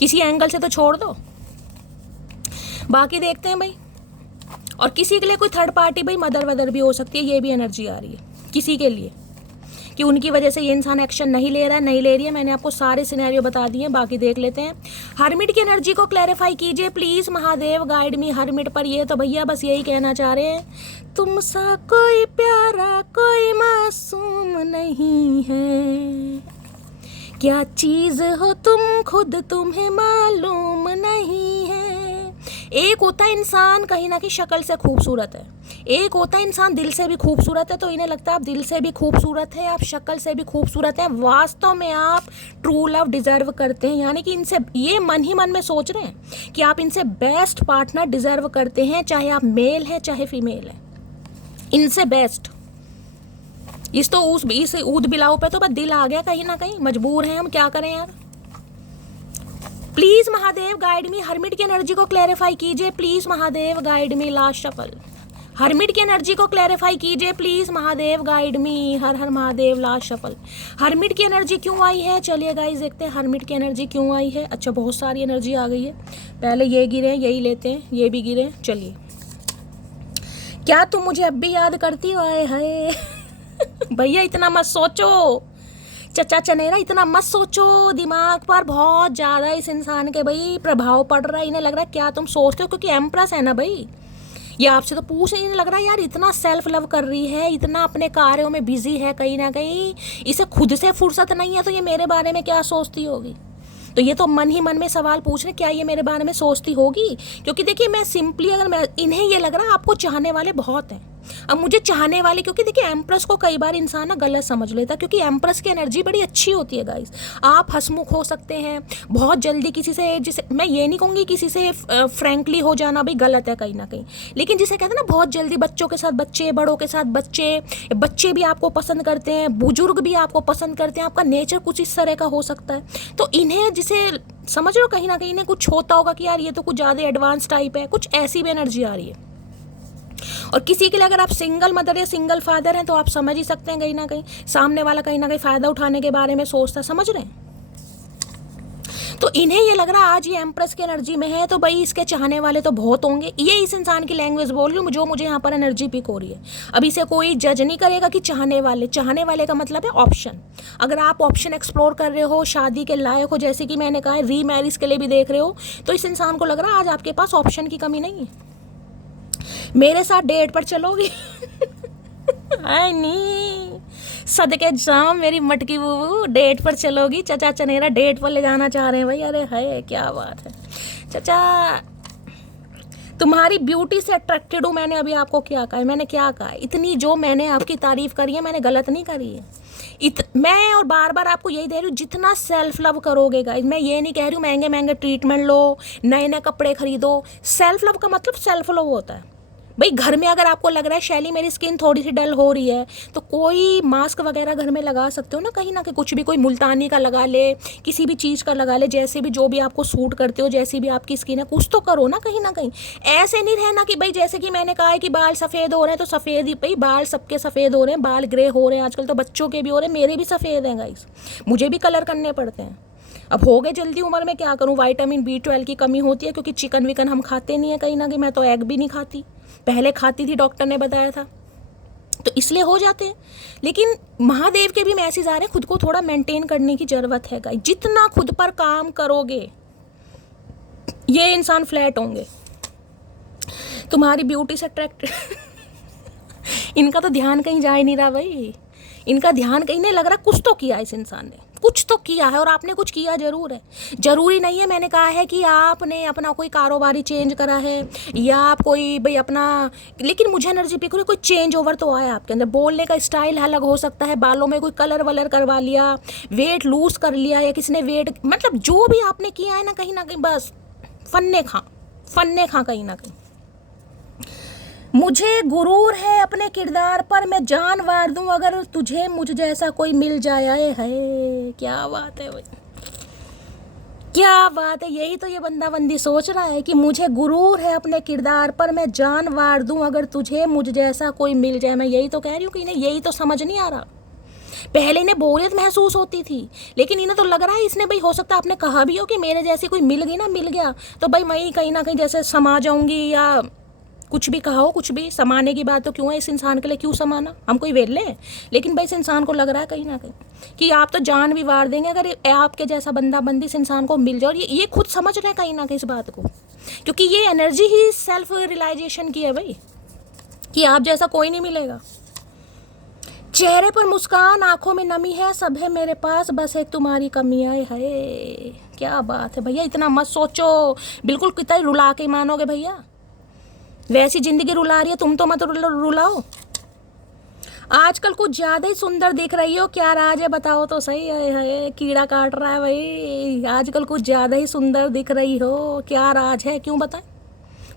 किसी एंगल से तो छोड़ दो। बाकी देखते हैं भाई। और किसी के लिए कोई थर्ड पार्टी भाई मदर वदर भी हो सकती है, ये भी एनर्जी आ रही है किसी के लिए, कि उनकी वजह से ये इंसान एक्शन नहीं ले रहा है, नहीं ले रही है। मैंने आपको सारे सिनेरियो बता दिए हैं, बाकी देख लेते हैं। हर्मिट की एनर्जी को क्लैरिफाई कीजिए please Mahadev guide me. Hermit पर ये तो भैया बस यही कहना चाह रहे हैं, तुमसा कोई प्यारा कोई मासूम नहीं है, क्या चीज हो तुम खुद तुम्हें मालूम नहीं है। एक होता है इंसान कहीं ना कहीं शक्ल से खूबसूरत है, एक होता है इंसान दिल से भी खूबसूरत है। तो इन्हें लगता है आप दिल से भी खूबसूरत है, आप शक्ल से भी खूबसूरत हैं, वास्तव में आप ट्रू लव डिजर्व करते हैं। यानी कि इनसे ये मन ही मन में सोच रहे हैं कि आप इनसे बेस्ट पार्टनर डिजर्व करते हैं, चाहे आप मेल हैं चाहे फीमेल हैं, इनसे बेस्ट। इस ऊद बिलाव पे तो बस दिल आ गया कहीं ना कहीं, मजबूर हैं हम, क्या करें यार। Please Mahadev guide me. Hermit की एनर्जी को क्लैरिफाई कीजिए please Mahadev guide me. Last shuffle, hermit की एनर्जी को क्लैरिफाई कीजिए प्लीज महादेव गाइड मी। हर हर महादेव। लास्ट शफल, हर्मिट की एनर्जी क्यों आई है? चलिए गाइस देखते हैं हर्मिट की एनर्जी क्यों आई है। अच्छा बहुत सारी एनर्जी आ गई है, पहले ये गिरे हैं, यही लेते हैं, ये भी गिरे। चलिए, क्या तुम मुझे अब भी याद करती हो? आए हाय भैया इतना मत सोचो, चचा चनेरा इतना मत सोचो, दिमाग पर बहुत ज़्यादा इस इंसान के भाई प्रभाव पड़ रहा है। इन्हें लग रहा है क्या तुम सोचते हो, क्योंकि एम्प्रेस है ना भाई, ये आपसे तो पूछ, इन्हें लग रहा है यार इतना सेल्फ लव कर रही है, इतना अपने कार्यों में बिजी है, कहीं ना कहीं इसे खुद से फुर्सत नहीं है, तो ये मेरे बारे में क्या सोचती होगी। तो ये तो मन ही मन में सवाल पूछ रहे क्या ये मेरे बारे में सोचती होगी। क्योंकि देखिए मैं सिंपली, अगर मैं इन्हें ये लग रहा है आपको चाहने वाले बहुत हैं, अब मुझे चाहने वाले, क्योंकि देखिए एम्प्रेस को कई बार इंसान ना गलत समझ लेता, क्योंकि एम्प्रेस की एनर्जी बड़ी अच्छी होती है गाइस। आप हंसमुख हो सकते हैं बहुत जल्दी किसी से, जिसे मैं ये नहीं कहूँगी किसी से फ्रैंकली हो जाना भी गलत है कहीं ना कहीं, लेकिन जिसे कहते हैं ना बहुत जल्दी बच्चों के साथ बच्चे, बड़ों के साथ बच्चे, बच्चे भी आपको पसंद करते हैं, बुजुर्ग भी आपको पसंद करते हैं, आपका नेचर कुछ इस तरह का हो सकता है। तो इन्हें जिसे समझ रहे हो, कहीं ना कहीं ने कुछ होता होगा कि यार ये तो कुछ ज़्यादा एडवांस टाइप है, कुछ ऐसी भी एनर्जी आ रही है। और किसी के लिए अगर आप सिंगल मदर या सिंगल फादर हैं तो आप समझ ही सकते हैं कहीं ना कहीं सामने वाला कहीं ना कहीं फ़ायदा उठाने के बारे में सोचता, समझ रहे हैं। तो इन्हें ये लग रहा आज ये एम्प्रेस की एनर्जी में है तो भाई इसके चाहने वाले तो बहुत होंगे। ये इस इंसान की लैंग्वेज बोल रही हूँ जो मुझे यहाँ पर एनर्जी पिक हो रही है। अब इसे कोई जज नहीं करेगा कि चाहने वाले का मतलब है ऑप्शन। अगर आप ऑप्शन एक्सप्लोर कर रहे हो, शादी के लायक हो, जैसे कि मैंने कहा री मैरिज के लिए भी देख रहे हो, तो इस इंसान को लग रहा है आज आपके पास ऑप्शन की कमी नहीं है। मेरे साथ डेट पर चलोगी? आई नहीं, सदके जाम मेरी मटकी बूबू, डेट पर चलोगी? चचा चनेरा डेट पर ले जाना चाह रहे हैं भाई। अरे है क्या बात है चचा, तुम्हारी ब्यूटी से अट्रैक्टेड हूँ। मैंने अभी आपको क्या कहा है, मैंने क्या कहा है, इतनी जो मैंने आपकी तारीफ करी है मैंने गलत नहीं करी है। मैं और बार बार आपको यही दे रही हूँ, जितना सेल्फ लव करोगे गाइस, मैं ये नहीं कह रही हूँ महंगे महंगे ट्रीटमेंट लो, नए नए कपड़े खरीदो। सेल्फ लव का मतलब सेल्फ लव होता है भाई। घर में अगर आपको लग रहा है शैली मेरी स्किन थोड़ी सी डल हो रही है तो कोई मास्क वगैरह घर में लगा सकते हो ना, कहीं ना कहीं कुछ भी, कोई मुल्तानी का लगा ले, किसी भी चीज़ का लगा ले, जैसे भी जो भी आपको सूट करते हो, जैसी भी आपकी स्किन है, कुछ तो करो ना कहीं ना कहीं। ऐसे नहीं रहना कि भाई जैसे कि मैंने कहा है कि बाल सफ़ेद हो रहे हैं तो सफ़ेद ही, भाई बाल सबके सफ़ेद हो रहे हैं, बाल ग्रे हो रहे हैं आजकल तो बच्चों के भी हो रहे हैं, मेरे भी सफ़ेद हैं गाइस, मुझे भी कलर करने पड़ते हैं। अब हो गए जल्दी उम्र में, क्या करूँ, विटामिन B12 की कमी होती है क्योंकि चिकन विकन हम खाते नहीं है कहीं ना कहीं। मैं तो एग भी नहीं खाती, पहले खाती थी, डॉक्टर ने बताया था, तो इसलिए हो जाते हैं। लेकिन महादेव के भी मैसेज आ रहे हैं, खुद को थोड़ा मेंटेन करने की ज़रूरत है गाइस। जितना खुद पर काम करोगे ये इंसान फ्लैट होंगे। तुम्हारी ब्यूटी से अट्रैक्ट इनका तो ध्यान कहीं जा ही नहीं रहा भाई, इनका ध्यान कहीं नहीं लग रहा। कुछ तो किया इस इंसान ने, कुछ तो किया है, और आपने कुछ किया जरूर है। जरूरी नहीं है मैंने कहा है कि आपने अपना कोई कारोबारी चेंज करा है या आप कोई भाई अपना, लेकिन मुझे एनर्जी पिक कोई चेंज ओवर तो आया आपके अंदर। बोलने का स्टाइल अलग हो सकता है, बालों में कोई कलर वलर करवा लिया, वेट लूज कर लिया, या किसी ने वेट, मतलब जो भी आपने किया है ना कहीं बस फन्ने खा कहीं ना कहीं। मुझे गुरूर है अपने किरदार पर, मैं जान वार दूं अगर तुझे मुझ जैसा कोई मिल जाए। है क्या बात है भाई, क्या बात है। यही तो ये बंदा बंदी सोच रहा है कि मुझे गुरूर है अपने किरदार पर, मैं जान वार दूं अगर तुझे मुझ जैसा कोई मिल जाए। मैं यही तो कह रही हूँ कि इन्हें यही तो समझ नहीं आ रहा। पहले इन्हें बोरियत महसूस होती थी, लेकिन इन्हें तो लग रहा है, इसने भाई हो सकता है आपने कहा भी हो कि मेरे जैसी कोई मिल गई ना, मिल गया तो भाई मैं कहीं ना कहीं जैसे समा जाऊंगी, या कुछ भी कहा हो, कुछ भी समाने की बात तो क्यों है, इस इंसान के लिए क्यों समाना, हम कोई वेले हैं। लेकिन भाई इस इंसान को लग रहा है कहीं ना कहीं कि आप तो जान भी वार देंगे अगर आपके जैसा बंदा बंदी इस इंसान को मिल जाए। और ये खुद समझ रहे हैं कहीं ना कहीं इस बात को, क्योंकि ये एनर्जी ही सेल्फ रियलाइजेशन की है भाई, कि आप जैसा कोई नहीं मिलेगा। चेहरे पर मुस्कान, आंखों में नमी है, सब है मेरे पास, बस एक तुम्हारी कमी आए है। क्या बात है भैया, इतना मत सोचो, बिल्कुल कितना रुला के मानोगे भैया, वैसी जिंदगी रुला रही है, तुम तो मत रुलाओ। आजकल कुछ ज़्यादा ही सुंदर दिख रही हो, क्या राज है बताओ तो सही। है कीड़ा काट रहा है भाई, आजकल कुछ ज़्यादा ही सुंदर दिख रही हो, क्या राज है, क्यों बताएं।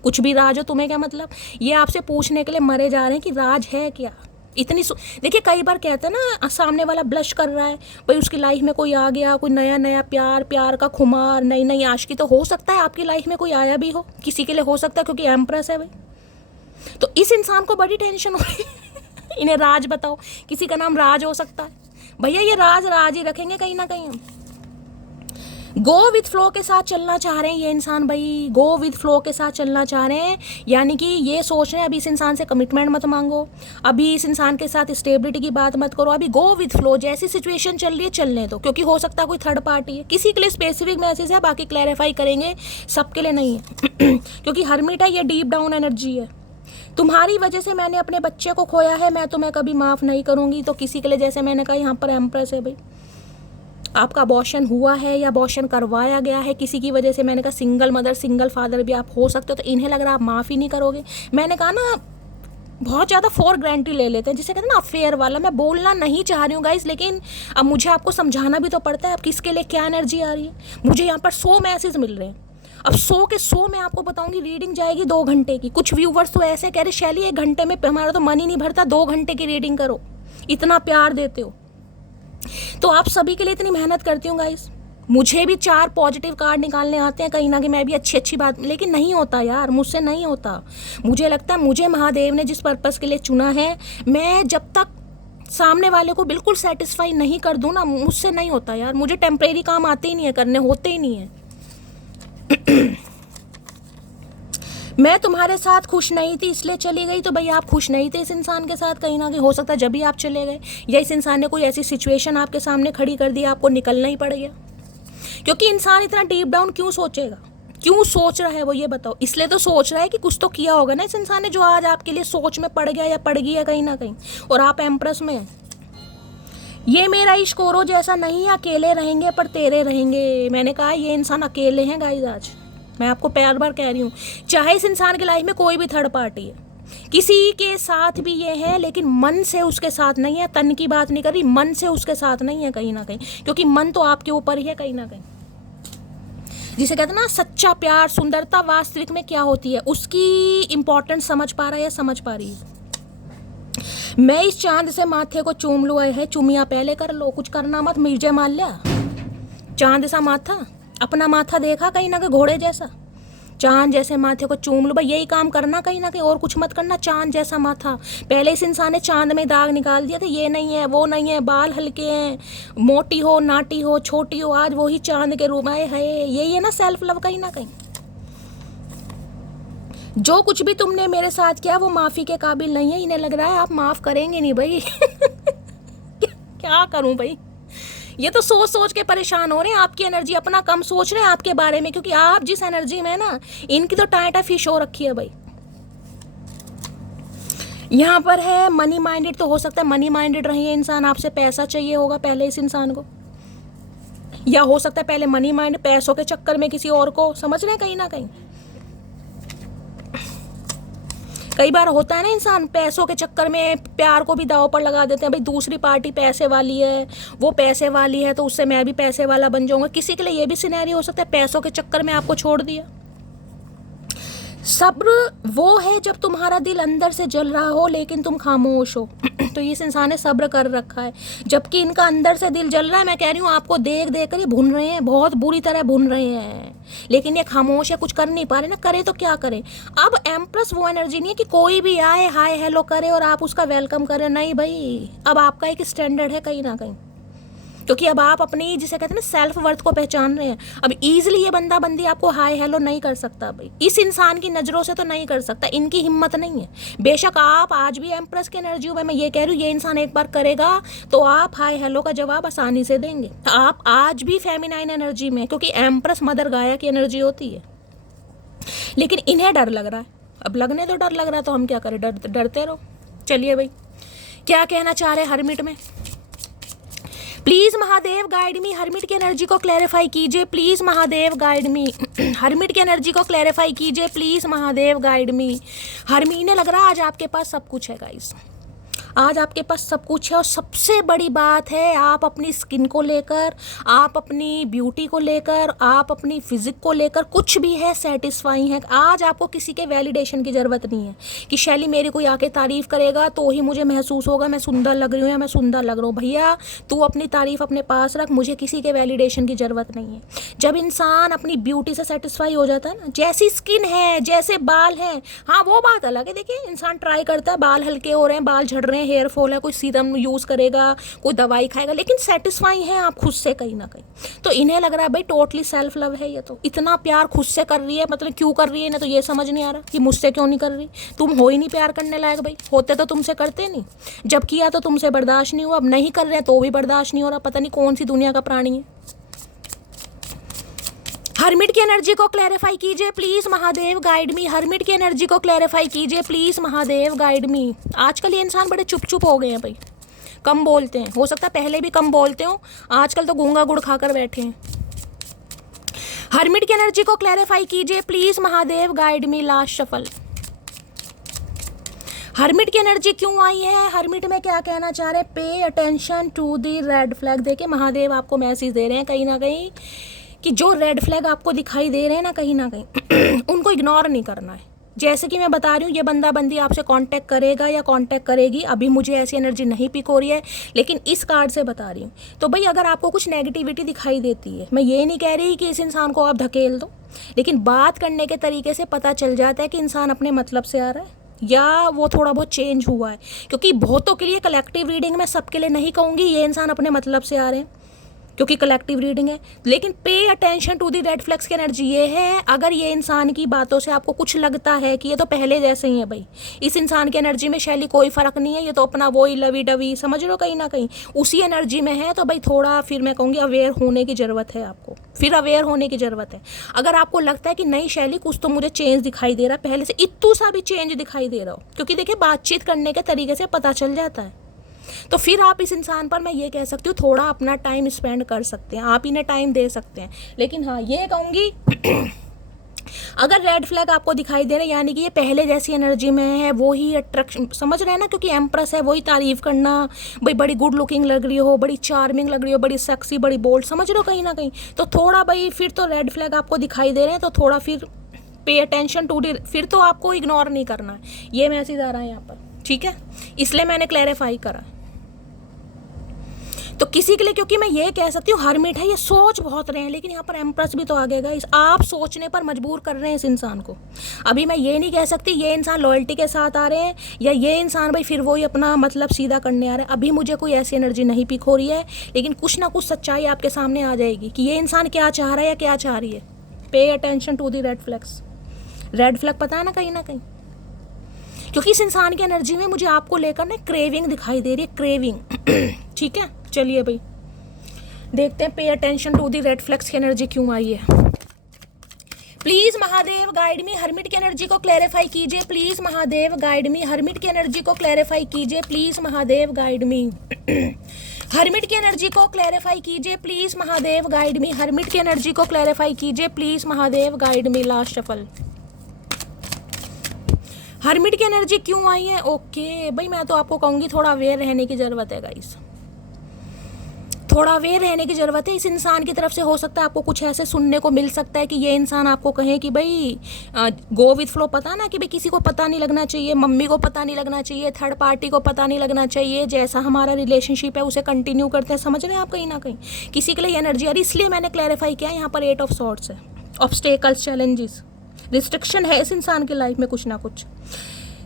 कुछ भी राज हो, तुम्हें क्या मतलब। ये आपसे पूछने के लिए मरे जा रहे हैं कि राज है क्या। इतनी देखिए, कई बार कहते हैं ना, सामने वाला ब्लश कर रहा है भाई, उसकी लाइफ में कोई आ गया, कोई नया नया प्यार का खुमार, नई नई आशिकी। तो हो सकता है आपकी लाइफ में कोई आया भी हो, किसी के लिए हो सकता है, क्योंकि एम्प्रेस है भाई। तो इस इंसान को बड़ी टेंशन हो रही है इन्हें राज बताओ, किसी का नाम राज हो सकता है भैया, ये राज ही रखेंगे कहीं ना कहीं। गो विथ फ्लो के साथ चलना चाह रहे हैं ये इंसान भाई, गो विथ फ्लो के साथ चलना चाह रहे हैं, यानी कि ये सोच रहे हैं अभी इस इंसान से कमिटमेंट मत मांगो, अभी इस इंसान के साथ स्टेबिलिटी की बात मत करो, अभी गो विथ फ्लो, जैसी सिचुएशन चल रही है चलने दो, क्योंकि हो सकता है कोई थर्ड पार्टी है। किसी के लिए स्पेसिफिक मैसेज है, बाकी क्लैरिफाई करेंगे, सबके लिए नहीं है क्योंकि हर्मिट है, ये डीप डाउन एनर्जी है। तुम्हारी वजह से मैंने अपने बच्चे को खोया है, मैं तुम्हें कभी माफ़ नहीं करूँगी। तो किसी के लिए, जैसे मैंने कहा यहाँ पर एम्प्रेस है भाई, आपका अबॉर्शन हुआ है या अबॉर्शन करवाया गया है किसी की वजह से, मैंने कहा सिंगल मदर सिंगल फादर भी आप हो सकते हो, तो इन्हें लग रहा है आप माफ़ी नहीं करोगे। मैंने कहा ना, बहुत ज़्यादा फॉर ग्रांटेड ले लेते हैं, जिसे कहते हैं ना अफेयर वाला। मैं बोलना नहीं चाह रही हूँ गाइस, लेकिन अब मुझे आपको समझाना भी तो पड़ता है, अब किसके लिए क्या एनर्जी आ रही है। मुझे यहाँ पर 100 मैसेज मिल रहे हैं, अब 100 के 100 मैं आपको बताऊंगी। रीडिंग जाएगी 2 घंटे की। कुछ व्यूवर्स तो ऐसे कह रहे शैली 1 घंटे में हमारा तो मन ही नहीं भरता, 2 घंटे की रीडिंग करो, इतना प्यार देते हो। तो आप सभी के लिए इतनी मेहनत करती हूँ गाइस, मुझे भी 4 पॉजिटिव कार्ड निकालने आते हैं कहीं ना कहीं, मैं भी अच्छी अच्छी बात, लेकिन नहीं होता यार, मुझसे नहीं होता। मुझे लगता है मुझे महादेव ने जिस पर्पस के लिए चुना है, मैं जब तक सामने वाले को बिल्कुल सेटिस्फाई नहीं कर दूँ ना, मुझसे नहीं होता यार। मुझे टेम्परेरी काम आते ही नहीं है करने, होते ही नहीं है। मैं तुम्हारे साथ खुश नहीं थी इसलिए चली गई, तो भाई आप खुश नहीं थे इस इंसान के साथ कहीं ना कहीं, हो सकता है जब भी आप चले गए, या इस इंसान ने कोई ऐसी सिचुएशन आपके सामने खड़ी कर दी, आपको निकलना ही पड़ गया। क्योंकि इंसान इतना डीप डाउन क्यों सोचेगा, क्यों सोच रहा है वो, ये बताओ। इसलिए तो सोच रहा है कि कुछ तो किया होगा ना इस इंसान ने, जो आज आपके लिए सोच में पड़ गया या पड़ गई है कहीं ना कहीं, और आप एम्प्रेस में हैं। ये मेरा इश्क औरों जैसा नहीं, अकेले रहेंगे पर तेरे रहेंगे। मैंने कहा ये इंसान अकेले हैं गाइस, आज मैं आपको प्यार बार कह रही हूँ। चाहे इस इंसान की लाइफ में कोई भी थर्ड पार्टी है, किसी के साथ भी ये है, लेकिन मन से उसके साथ नहीं है। तन की बात नहीं कर रही, मन से उसके साथ नहीं है कहीं ना कहीं, क्योंकि मन तो आपके ऊपर ही है कहीं ना कहीं। जिसे कहते हैं ना सच्चा प्यार, सुंदरता वास्तविक में क्या होती है, उसकी इंपॉर्टेंस समझ पा रहा है या समझ पा रही है। मैं इस चांद से माथे को चूम लूँ है, चुमिया पहले कर लो, कुछ करना मत, मिर्जे मान लिया। चांद सा माथा, अपना माथा देखा कहीं ना कहीं घोड़े जैसा, चांद जैसे माथे को चूम लो, भाई यही काम करना कहीं ना कहीं, और कुछ मत करना। चांद जैसा माथा, पहले इस इंसान ने चांद में दाग निकाल दिया था, ये नहीं है वो नहीं है, बाल हल्के हैं, मोटी हो नाटी हो छोटी हो, आज वही चांद के रूप आए है। यही है ना सेल्फ लव कहीं ना कहीं। जो कुछ भी तुमने मेरे साथ किया वो माफ़ी के काबिल नहीं है, इन्हें लग रहा है आप माफ़ करेंगे नहीं भाई। क्या करूं भाई, ये तो सोच सोच के परेशान हो रहे हैं। आपकी एनर्जी अपना कम सोच रहे हैं आपके बारे में, क्योंकि आप जिस एनर्जी में है ना, इनकी तो टाइटा फिश हो रखी है भाई। यहाँ पर है मनी माइंडेड, तो हो सकता है मनी माइंडेड रही इंसान, आपसे पैसा चाहिए होगा पहले इस इंसान को, या हो सकता है पहले मनी माइंड, पैसों के चक्कर में किसी और को, समझ रहे हैं कहीं ना कहीं। कई बार होता है ना, इंसान पैसों के चक्कर में प्यार को भी दांव पर लगा देते हैं, भाई दूसरी पार्टी पैसे वाली है, वो पैसे वाली है, तो उससे मैं भी पैसे वाला बन जाऊंगा। किसी के लिए ये भी सिनेरियो हो सकता है, पैसों के चक्कर में आपको छोड़ दिया। सब्र वो है जब तुम्हारा दिल अंदर से जल रहा हो लेकिन तुम खामोश हो। तो इस इंसान ने सब्र कर रखा है, जबकि इनका अंदर से दिल जल रहा है। मैं कह रही हूँ आपको देख देख कर ये भून रहे हैं, बहुत बुरी तरह भून रहे हैं, लेकिन ये खामोश है, कुछ कर नहीं पा रहे ना। करे तो क्या करें। अब एम्प्रेस वो एनर्जी नहीं है कि कोई भी आए हाय हेलो करे और आप उसका वेलकम करें, नहीं भाई। अब आपका एक स्टैंडर्ड है कहीं ना कहीं, क्योंकि अब आप अपनी जिसे कहते हैं ना सेल्फ वर्थ को पहचान रहे हैं। अब ईजिली ये बंदा बंदी आपको हाय हेलो नहीं कर सकता भाई, इस इंसान की नज़रों से तो नहीं कर सकता, इनकी हिम्मत नहीं है। बेशक आप आज भी एम्प्रेस की एनर्जी में, मैं ये कह रही हूँ ये इंसान एक बार करेगा तो आप हाय हेलो का जवाब आसानी से देंगे। आप आज भी फेमिनाइन एनर्जी में, क्योंकि एम्प्रेस मदर गाया की एनर्जी होती है, लेकिन इन्हें डर लग रहा है। अब लगने तो डर लग रहा है, तो हम क्या करें, डरते रहो। चलिए भाई, क्या कहना चाह रहे हरमिट में, please Mahadev guide me, hermit की एनर्जी को क्लैरिफाई कीजिए please Mahadev guide me. Hermit की एनर्जी को क्लैरिफाई कीजिए प्लीज महादेव गाइड मी। हरमीने लग रहा है आज आपके पास सब कुछ है गाइस, आज आपके पास सब कुछ है, और सबसे बड़ी बात है आप अपनी स्किन को लेकर, आप अपनी ब्यूटी को लेकर, आप अपनी फिजिक को लेकर कुछ भी है सेटिस्फाई है। आज आपको किसी के वैलिडेशन की ज़रूरत नहीं है कि शैली मेरी कोई आके तारीफ़ करेगा तो ही मुझे महसूस होगा मैं सुंदर लग रही हूँ या मैं सुंदर लग रहा हूँ। भैया तू अपनी तारीफ़ अपने पास रख, मुझे किसी के वैलिडेशन की ज़रूरत नहीं है। जब इंसान अपनी ब्यूटी से सेटिस्फाई हो जाता है ना, जैसी स्किन है जैसे बाल हैं, हाँ वो बात अलग है। देखिए इंसान ट्राई करता है, बाल हल्के हो रहे हैं, बाल झड़ रहे हैं, हेयर फॉल है, कोई सीरम यूज़ करेगा, कोई दवाई खाएगा, लेकिन सेटिस्फाई है आप खुद से कहीं ना कहीं। तो इन्हें लग रहा है भाई टोटली सेल्फ लव है ये, तो इतना प्यार खुद से कर रही है, मतलब क्यों कर रही है इन्हें तो ये समझ नहीं आ रहा कि मुझसे क्यों नहीं कर रही। तुम हो ही नहीं प्यार करने लायक भाई, होते तो तुमसे करते नहीं, जब किया तो तुमसे बर्दाश्त नहीं हुआ, अब नहीं कर रहे तो भी बर्दाश्त नहीं हो रहा। पता नहीं कौन सी दुनिया का प्राणी है। हरमिट की एनर्जी को क्लैरिफाई कीजिए please Mahadev guide me, hermit की एनर्जी को क्लैरिफाई कीजिए प्लीज महादेव गाइड मी। आजकल ये इंसान बड़े चुप चुप हो गए हैं भाई, कम बोलते हैं, हो सकता है पहले भी कम बोलते हो, आजकल तो गूंगा गुड़ खाकर बैठे हैं। हरमिट की एनर्जी को क्लैरिफाई कीजिए please Mahadev guide me. Last shuffle, hermit की एनर्जी क्यों आई है, हरमिट में क्या कहना चाह रहे हैं, pay attention to the red flag. देखिए महादेव आपको मैसेज दे रहे हैं कहीं ना कहीं कि जो रेड फ्लैग आपको दिखाई दे रहे हैं ना कहीं उनको इग्नोर नहीं करना है। जैसे कि मैं बता रही हूँ, ये बंदा बंदी आपसे कांटेक्ट करेगा या कांटेक्ट करेगी, अभी मुझे ऐसी एनर्जी नहीं पिक हो रही है, लेकिन इस कार्ड से बता रही हूँ। तो भाई अगर आपको कुछ नेगेटिविटी दिखाई देती है, मैं ये नहीं कह रही कि इस इंसान को आप धकेल दो, लेकिन बात करने के तरीके से पता चल जाता है कि इंसान अपने मतलब से आ रहा है या वो थोड़ा बहुत चेंज हुआ है। क्योंकि बहुतों के लिए कलेक्टिव रीडिंग, मैं सबके लिए नहीं कहूँगी ये इंसान अपने मतलब से आ रहे हैं, क्योंकि कलेक्टिव रीडिंग है। लेकिन pay attention to the red flags की एनर्जी ये है, अगर ये इंसान की बातों से आपको कुछ लगता है कि ये तो पहले जैसे ही है भाई, इस इंसान की एनर्जी में शैली कोई फ़र्क नहीं है, ये तो अपना वही लवी डवी, समझ लो कहीं ना कहीं उसी एनर्जी में है, तो भाई थोड़ा फिर मैं कहूँगी अवेयर होने की ज़रूरत है आपको, फिर अवेयर होने की ज़रूरत है। अगर आपको लगता है कि नहीं शैली कुछ तो मुझे चेंज दिखाई दे रहा है, पहले से इतू सा भी चेंज दिखाई दे रहा हो, क्योंकि देखिए बातचीत करने के तरीके से पता चल जाता है, तो फिर आप इस इंसान पर मैं ये कह सकती हूँ थोड़ा अपना टाइम स्पेंड कर सकते हैं, आप इन्हें टाइम दे सकते हैं। लेकिन हाँ ये कहूँगी अगर रेड फ्लैग आपको दिखाई दे रहा है, यानी कि ये पहले जैसी एनर्जी में है, वो ही अट्रैक्शन, समझ रहे हैं ना, क्योंकि एम्प्रेस है, वही तारीफ करना, भाई बड़ी गुड लुकिंग लग रही हो, बड़ी चार्मिंग लग रही हो, बड़ी सेक्सी, बड़ी बोल्ड, समझ रहे हो कहीं ना कहीं, तो थोड़ा भाई फिर तो रेड फ्लैग आपको दिखाई दे रहे हैं, तो थोड़ा फिर पे अटेंशन टू डी, फिर तो आपको इग्नोर नहीं करना है, ये मैसेज आ रहा है यहाँ पर, ठीक है, इसलिए मैंने क्लैरिफाई करा। तो किसी के लिए, क्योंकि मैं ये कह सकती हूँ हरमिट है, ये सोच बहुत रहे हैं, लेकिन यहाँ पर एम्प्रेस भी तो आ गएगा, इस आप सोचने पर मजबूर कर रहे हैं इस इंसान को। अभी मैं ये नहीं कह सकती ये इंसान लॉयल्टी के साथ आ रहे हैं या ये इंसान भाई फिर वही अपना मतलब सीधा करने आ रहे हैं, अभी मुझे कोई ऐसी एनर्जी नहीं पिक हो रही है, लेकिन कुछ ना कुछ सच्चाई आपके सामने आ जाएगी कि ये इंसान क्या चाह रहा है या क्या चाह रही है। Pay attention to the red flags, red flag पता है ना कहीं ना कहीं, क्योंकि इस इंसान की एनर्जी में मुझे आपको लेकर ना क्रेविंग दिखाई दे रही है, क्रेविंग ठीक है। चलिए भाई देखते हैं pay attention to the red flags की एनर्जी क्यों आई है। Please Mahadev guide me, hermit की एनर्जी को क्लैरिफाई कीजिए, please Mahadev guide me, hermit की एनर्जी को क्लैरिफाई कीजिए, please Mahadev guide me hermit की एनर्जी को क्लैरिफाई कीजिए, please Mahadev guide me, hermit की एनर्जी को क्लैरिफाई कीजिए, please Mahadev guide me. Last shuffle, hermit की एनर्जी क्यों आई है। ओके भाई मैं तो आपको कहूँगी थोड़ा अवेयर रहने की ज़रूरत है गाइस, थोड़ा अवेयर रहने की ज़रूरत है। इस इंसान की तरफ से हो सकता है आपको कुछ ऐसे सुनने को मिल सकता है कि ये इंसान आपको कहे कि भाई गो विथ फ्लो, पता ना कि भाई किसी को पता नहीं लगना चाहिए, मम्मी को पता नहीं लगना चाहिए, थर्ड पार्टी को पता नहीं लगना चाहिए, जैसा हमारा रिलेशनशिप है उसे कंटिन्यू करते हैं, समझ रहे हैं आप कहीं ना कहीं किसी के लिए एनर्जी आ रही, इसलिए मैंने क्लैरिफाई किया। यहाँ पर 8 ऑफ सॉर्ड्स है, ऑब्स्टेकल्स, चैलेंजेस, रिस्ट्रिक्शन है इस इंसान की लाइफ में कुछ ना कुछ।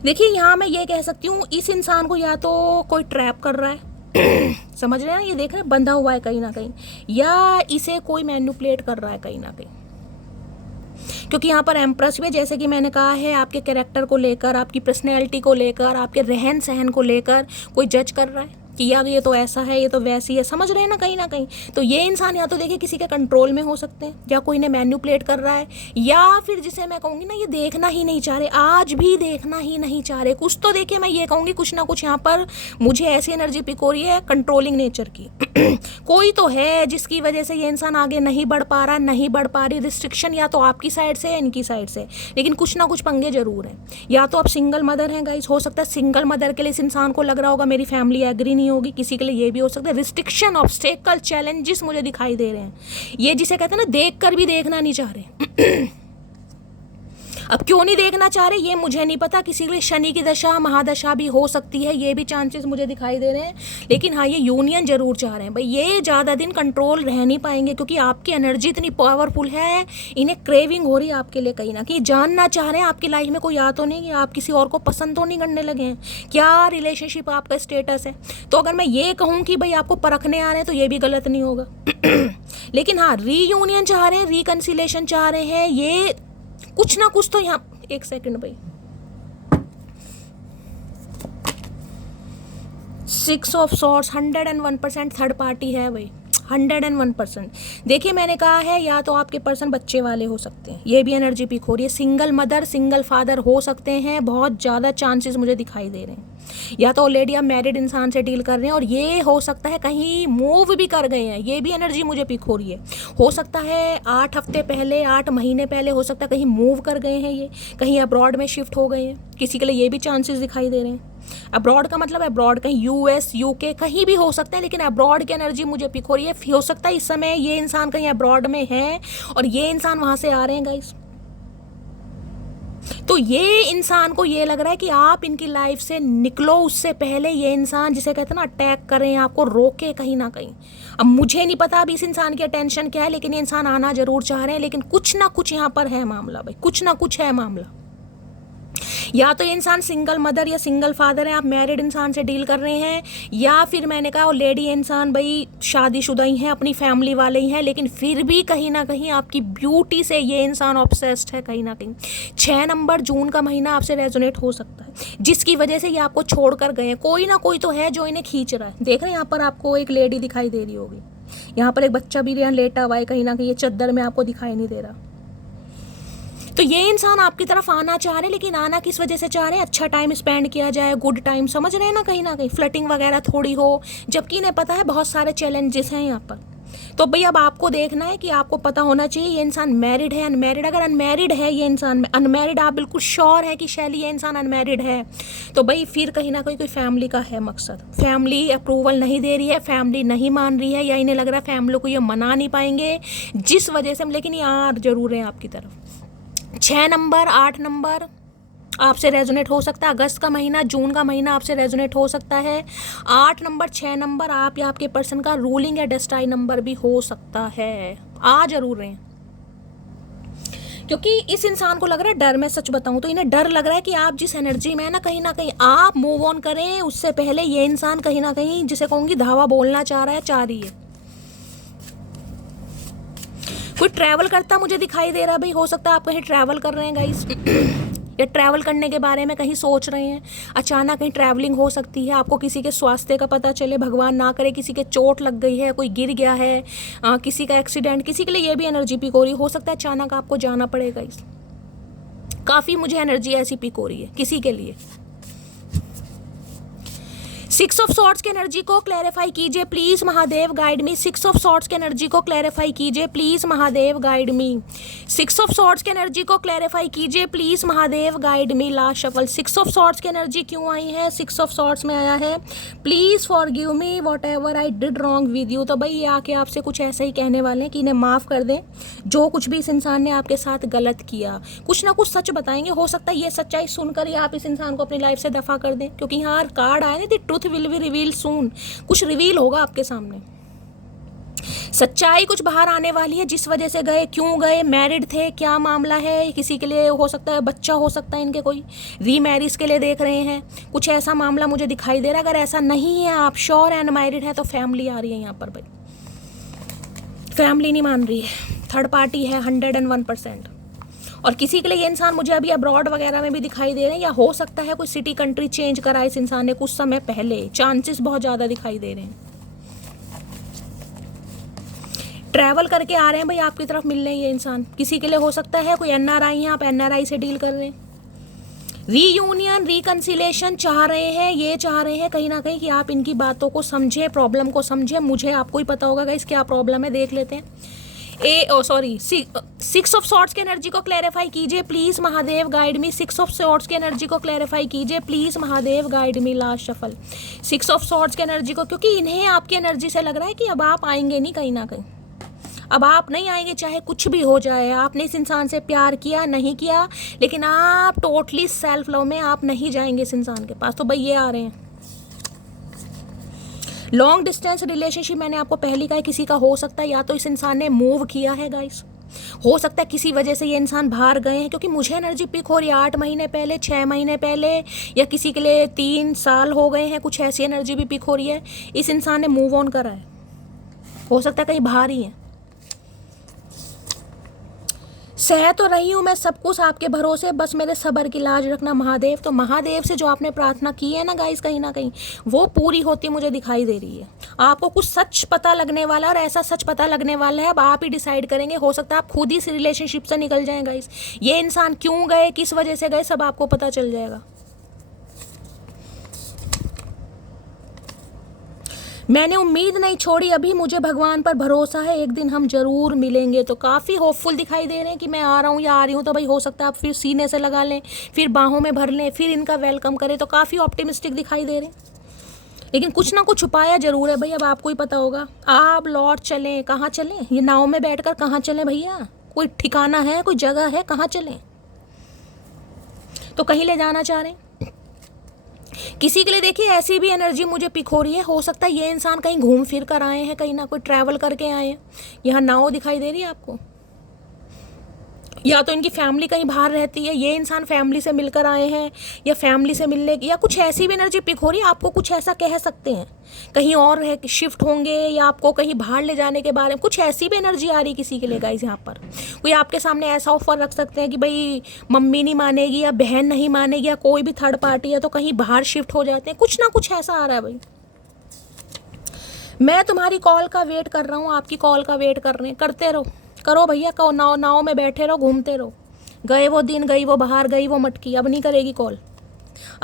देखिए यहाँ मैं ये कह सकती हूँ इस इंसान को या तो कोई ट्रैप कर रहा है समझ रहे हैं ना, ये देख रहे हैं बंधा हुआ है कहीं ना कहीं, या इसे कोई मैनिपुलेट कर रहा है कहीं ना कहीं, क्योंकि यहाँ पर एम्प्रेस में जैसे कि मैंने कहा है आपके कैरेक्टर को लेकर, आपकी पर्सनैलिटी को लेकर, आपके रहन सहन को लेकर कोई जज कर रहा है कि यार ये तो ऐसा है, ये तो वैसी है, समझ रहे हैं ना कहीं ना कहीं। तो ये इंसान या तो देखिए किसी के कंट्रोल में हो सकते हैं, या कोई ने मैनिपुलेट कर रहा है, या फिर जिसे मैं कहूँगी ना ये देखना ही नहीं चाह रहे, आज भी देखना ही नहीं चाह रहे कुछ, तो देखिए मैं ये कहूँगी कुछ ना कुछ यहाँ पर मुझे ऐसी एनर्जी पिक हो रही है कंट्रोलिंग नेचर की कोई तो है जिसकी वजह से ये इंसान आगे नहीं बढ़ पा रहा, नहीं बढ़ पा रही, रिस्ट्रिक्शन या तो आपकी साइड से या इनकी साइड से, लेकिन कुछ ना कुछ पंगे जरूर हैं। या तो आप सिंगल मदर हैं गाइस, हो सकता है सिंगल मदर के लिए इस इंसान को लग रहा होगा मेरी फैमिली एग्री नहीं होगी, किसी के लिए ये भी हो सकता है। रिस्ट्रिक्शन, ऑब्स्टेकल, चैलेंजेस मुझे दिखाई दे रहे हैं, ये जिसे कहते हैं ना देख कर भी देखना नहीं चाह रहे अब क्यों नहीं देखना चाह रहे ये मुझे नहीं पता, किसी के लिए शनि की दशा महादशा भी हो सकती है, ये भी चांसेस मुझे दिखाई दे रहे हैं, लेकिन हाँ ये यूनियन जरूर चाह रहे हैं भाई, ये ज़्यादा दिन कंट्रोल रह नहीं पाएंगे क्योंकि आपकी एनर्जी इतनी पावरफुल है, इन्हें क्रेविंग हो रही है आपके लिए कहीं ना कहीं, जानना चाह रहे हैं आपकी लाइफ में कोई आ तो नहीं, आप किसी और को पसंद तो नहीं करने लगे हैं, क्या रिलेशनशिप आपका स्टेटस है। तो अगर मैं ये कहूँ कि भाई आपको परखने आ रहे हैं तो ये भी गलत नहीं होगा लेकिन हाँ रीयूनियन चाह रहे हैं, रिकन्सिलेशन चाह रहे हैं, ये कुछ ना कुछ तो यहाँ, एक सेकंड भाई, 6 ऑफ सॉर्ड्स, 101% थर्ड पार्टी है भाई, 101%। देखिए मैंने कहा है या तो आपके पर्सन बच्चे वाले हो सकते हैं, ये भी एनर्जी पिक हो रही है, सिंगल मदर सिंगल फादर हो सकते हैं, बहुत ज़्यादा चांसेस मुझे दिखाई दे रहे हैं, या तो ऑलरेडी आप मैरिड इंसान से डील कर रहे हैं और ये हो सकता है कहीं मूव भी कर गए हैं, ये भी एनर्जी मुझे पिक हो रही है, हो सकता है 8 हफ्ते पहले 8 महीने पहले हो सकता है कहीं मूव कर गए हैं, ये कहीं अब्रॉड में शिफ्ट हो गए हैं, किसी के लिए ये भी चांसेस दिखाई दे रहे हैं। अब्रॉड का मतलब अब्रॉड कहीं यूएस यूके कहीं भी हो सकता है, लेकिन अब्रॉड की एनर्जी मुझे पिक हो रही है, हो सकता है इस समय ये इंसान कहीं अब्रॉड में है और ये इंसान वहाँ से आ रहे हैं गाइस, तो ये इंसान को ये लग रहा है कि आप इनकी लाइफ से निकलो, उससे पहले ये इंसान जिसे कहते हैं ना अटैक करें, आपको रोके कहीं ना कहीं। अब मुझे नहीं पता अभी इस इंसान की टेंशन क्या है, लेकिन ये इंसान आना जरूर चाह रहे हैं, लेकिन कुछ ना कुछ यहाँ पर है मामला भाई, कुछ ना कुछ है मामला। या तो ये इंसान सिंगल मदर या सिंगल फादर है, आप मैरिड इंसान से डील कर रहे हैं, या फिर मैंने कहा वो लेडी इंसान भाई शादीशुदा ही है, अपनी फैमिली वाले ही हैं, लेकिन फिर भी कहीं ना कहीं आपकी ब्यूटी से ये इंसान ऑब्सेस्ड है कहीं ना कहीं। 6 नंबर जून का महीना आपसे रेजोनेट हो सकता है, जिसकी वजह से ये आपको छोड़ कर गए हैं। कोई ना कोई तो है जो इन्हें खींच रहा है। देख रहे हैं यहाँ पर आपको एक लेडी दिखाई दे रही होगी, यहाँ पर एक बच्चा भी यहाँ लेटा हुआ है कहीं ना कहीं, ये चद्दर में आपको दिखाई नहीं दे रहा। तो ये इंसान आपकी तरफ आना चाह रहे हैं, लेकिन आना किस वजह से चाह रहे हैं? अच्छा टाइम स्पेंड किया जाए, गुड टाइम, समझ रहे हैं ना कहीं फ्लर्टिंग वगैरह थोड़ी हो, जबकि इन्हें पता है बहुत सारे चैलेंजेस हैं यहाँ पर। तो भाई अब आपको देखना है कि आपको पता होना चाहिए ये इंसान मैरिड है अनमैरिड। अगर अनमैरिड है ये इंसान, अनमैरिड आप बिल्कुल श्योर है कि शैली ये इंसान अनमैरिड है, तो भाई फिर कहीं ना कहीं कोई फैमिली का है मकसद। फैमिली अप्रूवल नहीं दे रही है, फैमिली नहीं मान रही है, या इन्हें लग रहा है फैमिली को ये मना नहीं पाएंगे, जिस वजह से, लेकिन ये आ जरूर है आपकी तरफ। 6 नंबर 8 नंबर आपसे रेजोनेट हो सकता है। अगस्त का महीना, जून का महीना आपसे रेजोनेट हो सकता है। 8 नंबर 6 नंबर आप या आपके पर्सन का रूलिंग या डेस्टाइन नंबर भी हो सकता है। आ जरूर रहे हैं, क्योंकि इस इंसान को लग रहा है डर। मैं सच बताऊं तो इन्हें डर लग रहा है कि आप जिस एनर्जी में है ना कहीं आप मूव ऑन करें, उससे पहले ये इंसान कहीं ना कहीं, जिसे कहूंगी धावा बोलना चाह रहा है, चाह रही है। कोई ट्रैवल करता मुझे दिखाई दे रहा है भाई, हो सकता है आप कहीं ट्रैवल कर रहे हैं गाइस या ट्रैवल करने के बारे में कहीं सोच रहे हैं। अचानक कहीं ट्रैवलिंग हो सकती है, आपको किसी के स्वास्थ्य का पता चले, भगवान ना करे किसी के चोट लग गई है, कोई गिर गया है, किसी का एक्सीडेंट, किसी के लिए ये भी एनर्जी पिक हो रही हो सकता है अचानक आपको जाना पड़ेगा। इस काफ़ी मुझे एनर्जी ऐसी पिक हो रही है किसी के लिए। 6 ऑफ सॉर्ड्स की एनर्जी को क्लैरिफाई कीजिए please Mahadev, guide me. 6 of swords की एनर्जी को क्लैरिफाई कीजिए please Mahadev, guide me. 6 of swords की एनर्जी को क्लैरिफाई कीजिए please Mahadev, guide me. Last shuffle. 6 of swords की एनर्जी क्यों आई है? 6 ऑफ सॉर्ड्स में आया है please forgive me what ever I did wrong with you. तो भाई ये आके आपसे कुछ ऐसा ही कहने वाले हैं कि इन्हें माफ़ कर दें, जो कुछ भी इस इंसान ने आपके साथ गलत किया। कुछ ना कुछ सच बताएंगे, हो सकता है ये सच्चाई सुनकर ही आप इस इंसान को अपनी लाइफ से दफा कर दें, क्योंकि यहाँ कार्ड आया ना, the truth will be reveal soon. कुछ रिवील होगा आपके सामने, सच्चाई कुछ बाहर आने वाली है, जिस वजह से गए, क्यों गए, मैरिड थे, क्या मामला है, किसी के लिए हो सकता है बच्चा हो सकता है, इनके कोई रीमैरिज के लिए देख रहे हैं, कुछ ऐसा मामला मुझे दिखाई दे रहा है। अगर ऐसा नहीं है, आप श्योर अनमैरिड है, तो फैमिली आ रही है यहाँ पर भाई, फैमिली नहीं मान रही है, थर्ड पार्टी है 101%। और किसी के लिए ये इंसान मुझे अभी अब्रॉड वगैरह में भी दिखाई दे रहे हैं, या हो सकता है कोई सिटी कंट्री चेंज करा इस इंसान ने कुछ समय पहले, चांसेस बहुत ज़्यादा दिखाई दे रहे हैं। ट्रैवल करके आ रहे हैं भाई आपकी तरफ मिलने ये इंसान। किसी के लिए हो सकता है कोई एनआरआई है, आप एनआरआई से डील कर रहे हैं, रीयूनियन रिकन्सिलेशन चाह रहे हैं, ये चाह रहे हैं कहीं ना कहीं कि आप इनकी बातों को समझें, प्रॉब्लम को समझें। मुझे आपको ही पता होगा गाइस क्या प्रॉब्लम है, देख लेते हैं। 6 ऑफ सॉर्ड्स की एनर्जी को क्लैरिफाई कीजिए please Mahadev, guide me. 6 of swords की एनर्जी को क्लैरिफाई कीजिए please Mahadev, guide me. Last shuffle. 6 of swords की एनर्जी को, क्योंकि इन्हें आपकी एनर्जी से लग रहा है कि अब आप आएंगे नहीं कहीं ना कहीं, अब आप नहीं आएंगे चाहे कुछ भी हो जाए। आपने इस इंसान से प्यार किया नहीं किया, लेकिन आप टोटली सेल्फ लव में आप नहीं जाएंगे इस इंसान के पास। तो भाई ये आ रहे हैं। लॉन्ग डिस्टेंस रिलेशनशिप मैंने आपको पहले कहा किसी का हो सकता है, या तो इस इंसान ने मूव किया है गाइस, हो सकता है किसी वजह से ये इंसान बाहर गए हैं, क्योंकि मुझे एनर्जी पिक हो रही है 8 महीने पहले, 6 महीने पहले, या किसी के लिए 3 साल हो गए हैं, कुछ ऐसी एनर्जी भी पिक हो रही है। इस इंसान ने मूव ऑन करा है, हो सकता है कहीं बाहर ही है। सह तो रही हूँ मैं सब कुछ आपके भरोसे, बस मेरे सब्र की लाज रखना महादेव। तो महादेव से जो आपने प्रार्थना की है ना गाइस, कहीं ना कहीं वो पूरी होती मुझे दिखाई दे रही है। आपको कुछ सच पता लगने वाला है, और ऐसा सच पता लगने वाला है, अब आप ही डिसाइड करेंगे। हो सकता है आप खुद ही इस रिलेशनशिप से निकल जाएं गाइस। ये इंसान क्यों गए, किस वजह से गए, सब आपको पता चल जाएगा। मैंने उम्मीद नहीं छोड़ी अभी, मुझे भगवान पर भरोसा है, एक दिन हम जरूर मिलेंगे। तो काफ़ी होपफुल दिखाई दे रहे हैं कि मैं आ रहा हूँ या आ रही हूँ। तो भाई हो सकता है आप फिर सीने से लगा लें, फिर बाहों में भर लें, फिर इनका वेलकम करें। तो काफ़ी ऑप्टिमिस्टिक दिखाई दे रहे हैं, लेकिन कुछ ना कुछ छुपाया जरूर है भाई। अब आपको ही पता होगा, आप लौट चलें, कहाँ चलें, ये नाव में बैठकर कहाँ चलें भैया, कोई ठिकाना है, कोई जगह है, कहाँ चलें। तो कहीं ले जाना चाह रहे हैं। किसी के लिए देखिए ऐसी भी एनर्जी मुझे पिक हो रही है, हो सकता है ये इंसान कहीं घूम फिर कर आए हैं, कहीं ना कोई ट्रैवल करके आए हैं। यहाँ नाव दिखाई दे रही है आपको, या तो इनकी फैमिली कहीं बाहर रहती है, ये इंसान फैमिली से मिलकर आए हैं, या फैमिली से मिलने की, या कुछ ऐसी भी एनर्जी पिक हो रही है। आपको कुछ ऐसा कह सकते हैं, कहीं और है शिफ्ट होंगे, या आपको कहीं बाहर ले जाने के बारे में कुछ ऐसी भी एनर्जी आ रही किसी के लिए गाइस। यहाँ पर कोई आपके सामने ऐसा ऑफर रख सकते हैं कि भाई मम्मी नहीं मानेगी या बहन नहीं मानेगी या कोई भी थर्ड पार्टी है, तो कहीं बाहर शिफ्ट हो जाते हैं, कुछ ना कुछ ऐसा आ रहा है भाई। मैं तुम्हारी कॉल का वेट कर रहा हूँ, आपकी कॉल का वेट कर रहे हैं, करते रहो, करो भैया, कहो, नाव में बैठे रहो, घूमते रहो। गए वो दिन, गई वो बाहर, गई वो मटकी, अब नहीं करेगी कॉल।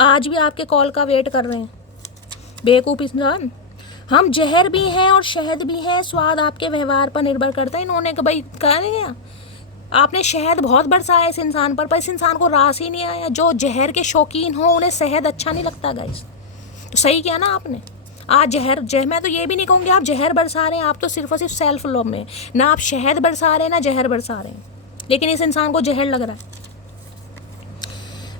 आज भी आपके कॉल का वेट कर रहे हैं बेवकूफ़ इंसान। हम जहर भी हैं और शहद भी हैं, स्वाद आपके व्यवहार पर निर्भर करता है। इन्होंने भाई कहा नहीं गया, आपने शहद बहुत बरसाया इस इंसान पर इस इंसान को रास ही नहीं आया। जो जहर के शौकीन हो उन्हें शहद अच्छा नहीं लगता गाइस, तो सही किया ना आपने। आज जहर मैं तो ये भी नहीं कहूँगी आप जहर बरसा रहे हैं, आप तो सिर्फ और सिर्फ सेल्फ लव में, ना आप शहद बरसा रहे हैं ना जहर बरसा रहे हैं, लेकिन इस इंसान को जहर लग रहा है।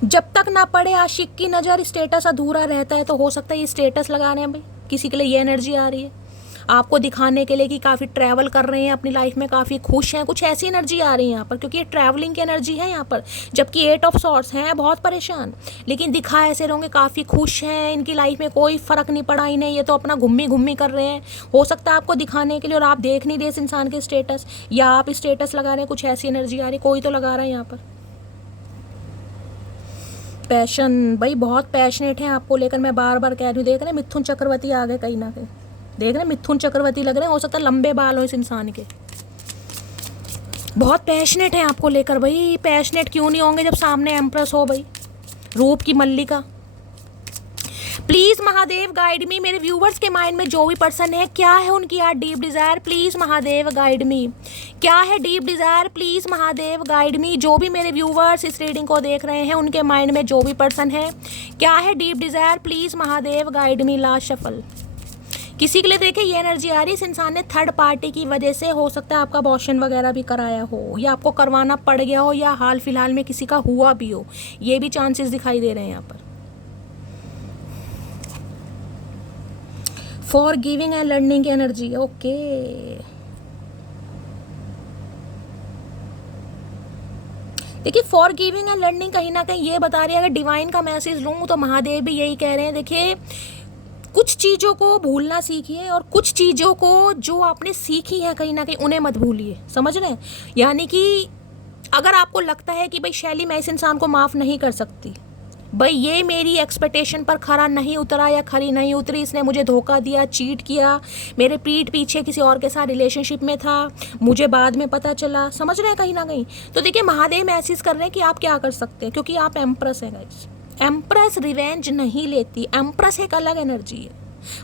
जब तक ना पड़े आशिक की नज़र स्टेटस अधूरा रहता है, तो हो सकता है ये स्टेटस लगा रहे हैं भाई, किसी के लिए ये एनर्जी आ रही है आपको दिखाने के लिए कि काफ़ी ट्रैवल कर रहे हैं अपनी लाइफ में, काफ़ी खुश हैं, कुछ ऐसी एनर्जी आ रही है यहाँ पर, क्योंकि ये ट्रैवलिंग की एनर्जी है यहाँ पर। जबकि 8 ऑफ सॉर्ड्स हैं, बहुत परेशान, लेकिन दिखा ऐसे रहोगे काफ़ी खुश हैं, इनकी लाइफ में कोई फ़र्क नहीं पड़ा इन्हें, ये तो अपना घूमी कर रहे हैं। हो सकता है आपको दिखाने के लिए, और आप देख नहीं रहे इस इंसान के स्टेटस, या आप स्टेटस लगा रहे हैं, कुछ ऐसी एनर्जी आ रही, कोई तो लगा रहा है यहाँ पर। पैशन भाई, बहुत पैशनेट हैं आपको लेकर, मैं बार बार कह रही हूँ। देख रहे हैं मिथुन चक्रवर्ती आ गए कहीं ना कहीं, देख रहे हैं मिथुन चक्रवर्ती लग रहे हैं, हो सकता है लंबे बाल हो इस इंसान के। बहुत पैशनेट है आपको लेकर भाई, पैशनेट क्यों नहीं होंगे जब सामने एम्प्रेस हो भाई, रूप की मल्लिका। प्लीज़ महादेव गाइड मी, मेरे व्यूवर्स के माइंड में जो भी पर्सन है, क्या है उनकी यार deep desire, please Mahadev guide मी, क्या है deep desire, please Mahadev guide मी। जो भी मेरे व्यूवर्स इस रीडिंग को देख रहे हैं, उनके माइंड में जो भी पर्सन है, क्या है deep desire, please Mahadev guide me. Last shuffle. किसी के लिए देखिए ये एनर्जी आ रही है, इस इंसान ने थर्ड पार्टी की वजह से, हो सकता है आपका अबॉर्शन वगैरह भी कराया हो, या आपको करवाना पड़ गया हो, या हाल फिलहाल में किसी का हुआ भी हो, ये भी चांसेस दिखाई दे रहे हैं यहाँ पर। फॉर गिविंग एंड लर्निंग की एनर्जी, ओके। देखिए फॉर गिविंग एंड लर्निंग कहीं ना कहीं ये बता रही है, अगर डिवाइन का मैसेज लूँ तो महादेव भी यही कह रहे हैं। देखिए कुछ चीज़ों को भूलना सीखिए, और कुछ चीज़ों को जो आपने सीखी है कहीं ना कहीं उन्हें मत भूलिए, समझ रहे हैं। यानी कि अगर आपको लगता है कि भाई शैली मैं इस इंसान को माफ़ नहीं कर सकती, भाई ये मेरी एक्सपेक्टेशन पर खरा नहीं उतरा या खरी नहीं उतरी, इसने मुझे धोखा दिया, चीट किया, मेरे पीठ पीछे किसी और के साथ रिलेशनशिप में था, मुझे बाद में पता चला, समझ रहे हैं कहीं ना कहीं। तो देखिए महादेव मैसेज कर रहे हैं कि आप क्या कर सकते हैं, क्योंकि आप एम्प्रेस हैं गाइस। एम्प्रेस रिवेंज नहीं लेती, एम्प्रेस एक अलग एनर्जी है।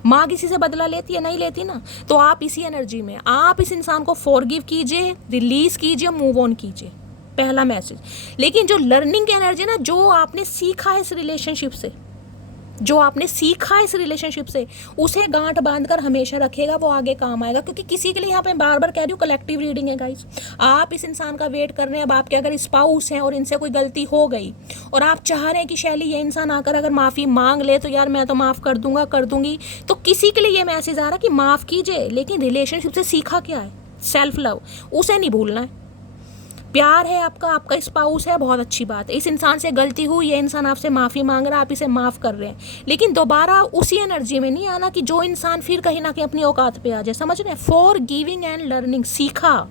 माँ किसी से बदला लेती है, नहीं लेती ना, तो आप इसी एनर्जी में, आप इस इंसान को फॉरगिव कीजिए, रिलीज कीजिए, मूव ऑन कीजिए, पहला मैसेज। लेकिन जो लर्निंग की एनर्जी ना, जो आपने सीखा है इस रिलेशनशिप से, जो आपने सीखा इस रिलेशनशिप से, उसे गांठ बांधकर हमेशा रखेगा, वो आगे काम आएगा। क्योंकि किसी के लिए यहाँ पे बार बार कह रही हूँ कलेक्टिव रीडिंग है गाइस, आप इस इंसान का वेट कर रहे हैं। अब आपके अगर स्पाउस हैं और इनसे कोई गलती हो गई और आप चाह रहे हैं कि शैली ये इंसान आकर अगर माफ़ी मांग ले तो यार मैं तो माफ़ कर दूंगा, कर दूंगी, तो किसी के लिए ये मैसेज आ रहा है कि माफ़ कीजिए, लेकिन रिलेशनशिप से सीखा क्या है, सेल्फ लव, उसे नहीं भूलना है। प्यार है आपका स्पाउस है, बहुत अच्छी बात है। इस इंसान से गलती हुई, ये इंसान आपसे माफ़ी मांग रहा है, आप इसे माफ़ कर रहे हैं, लेकिन दोबारा उसी एनर्जी में नहीं आना कि जो इंसान फिर कहीं ना कहीं अपनी औकात पे आ जाए, समझ रहे हैं। फॉर गिविंग एंड लर्निंग, सीखा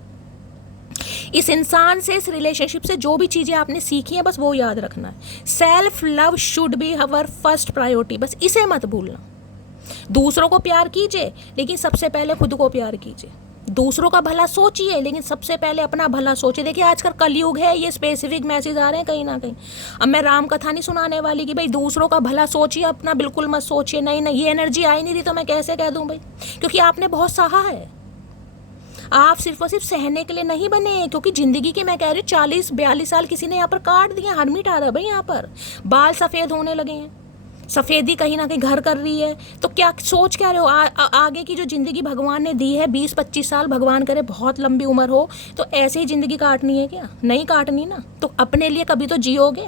इस इंसान से, इस रिलेशनशिप से जो भी चीज़ें आपने सीखी हैं, बस वो याद रखना है। Self love should be our first priority, बस इसे मत भूलना। दूसरों को प्यार कीजिए, लेकिन सबसे पहले खुद को प्यार कीजिए। दूसरों का भला सोचिए, लेकिन सबसे पहले अपना भला सोचिए। देखिए आजकल कलयुग है, ये स्पेसिफिक मैसेज आ रहे हैं कहीं ना कहीं। अब मैं राम कथा नहीं सुनाने वाली कि भाई दूसरों का भला सोचिए, अपना बिल्कुल मत सोचिए, नहीं नहीं, ये एनर्जी आई नहीं रही तो मैं कैसे कह दूं भाई, क्योंकि आपने बहुत सहा है। आप सिर्फ और सिर्फ सहने के लिए नहीं बने, क्योंकि ज़िंदगी के, मैं कह रही हूँ 40-42 साल किसी ने यहाँ पर काट दिया, हरमिट आ रहा है भाई, यहाँ पर बाल सफ़ेद होने लगे हैं, सफ़ेदी कहीं ना कहीं घर कर रही है। तो क्या सोच क्या रहे हो, आगे की जो ज़िंदगी भगवान ने दी है 20-25 साल, भगवान करे बहुत लंबी उम्र हो, तो ऐसे ही ज़िंदगी काटनी है क्या? नहीं काटनी ना, तो अपने लिए कभी तो जियोगे।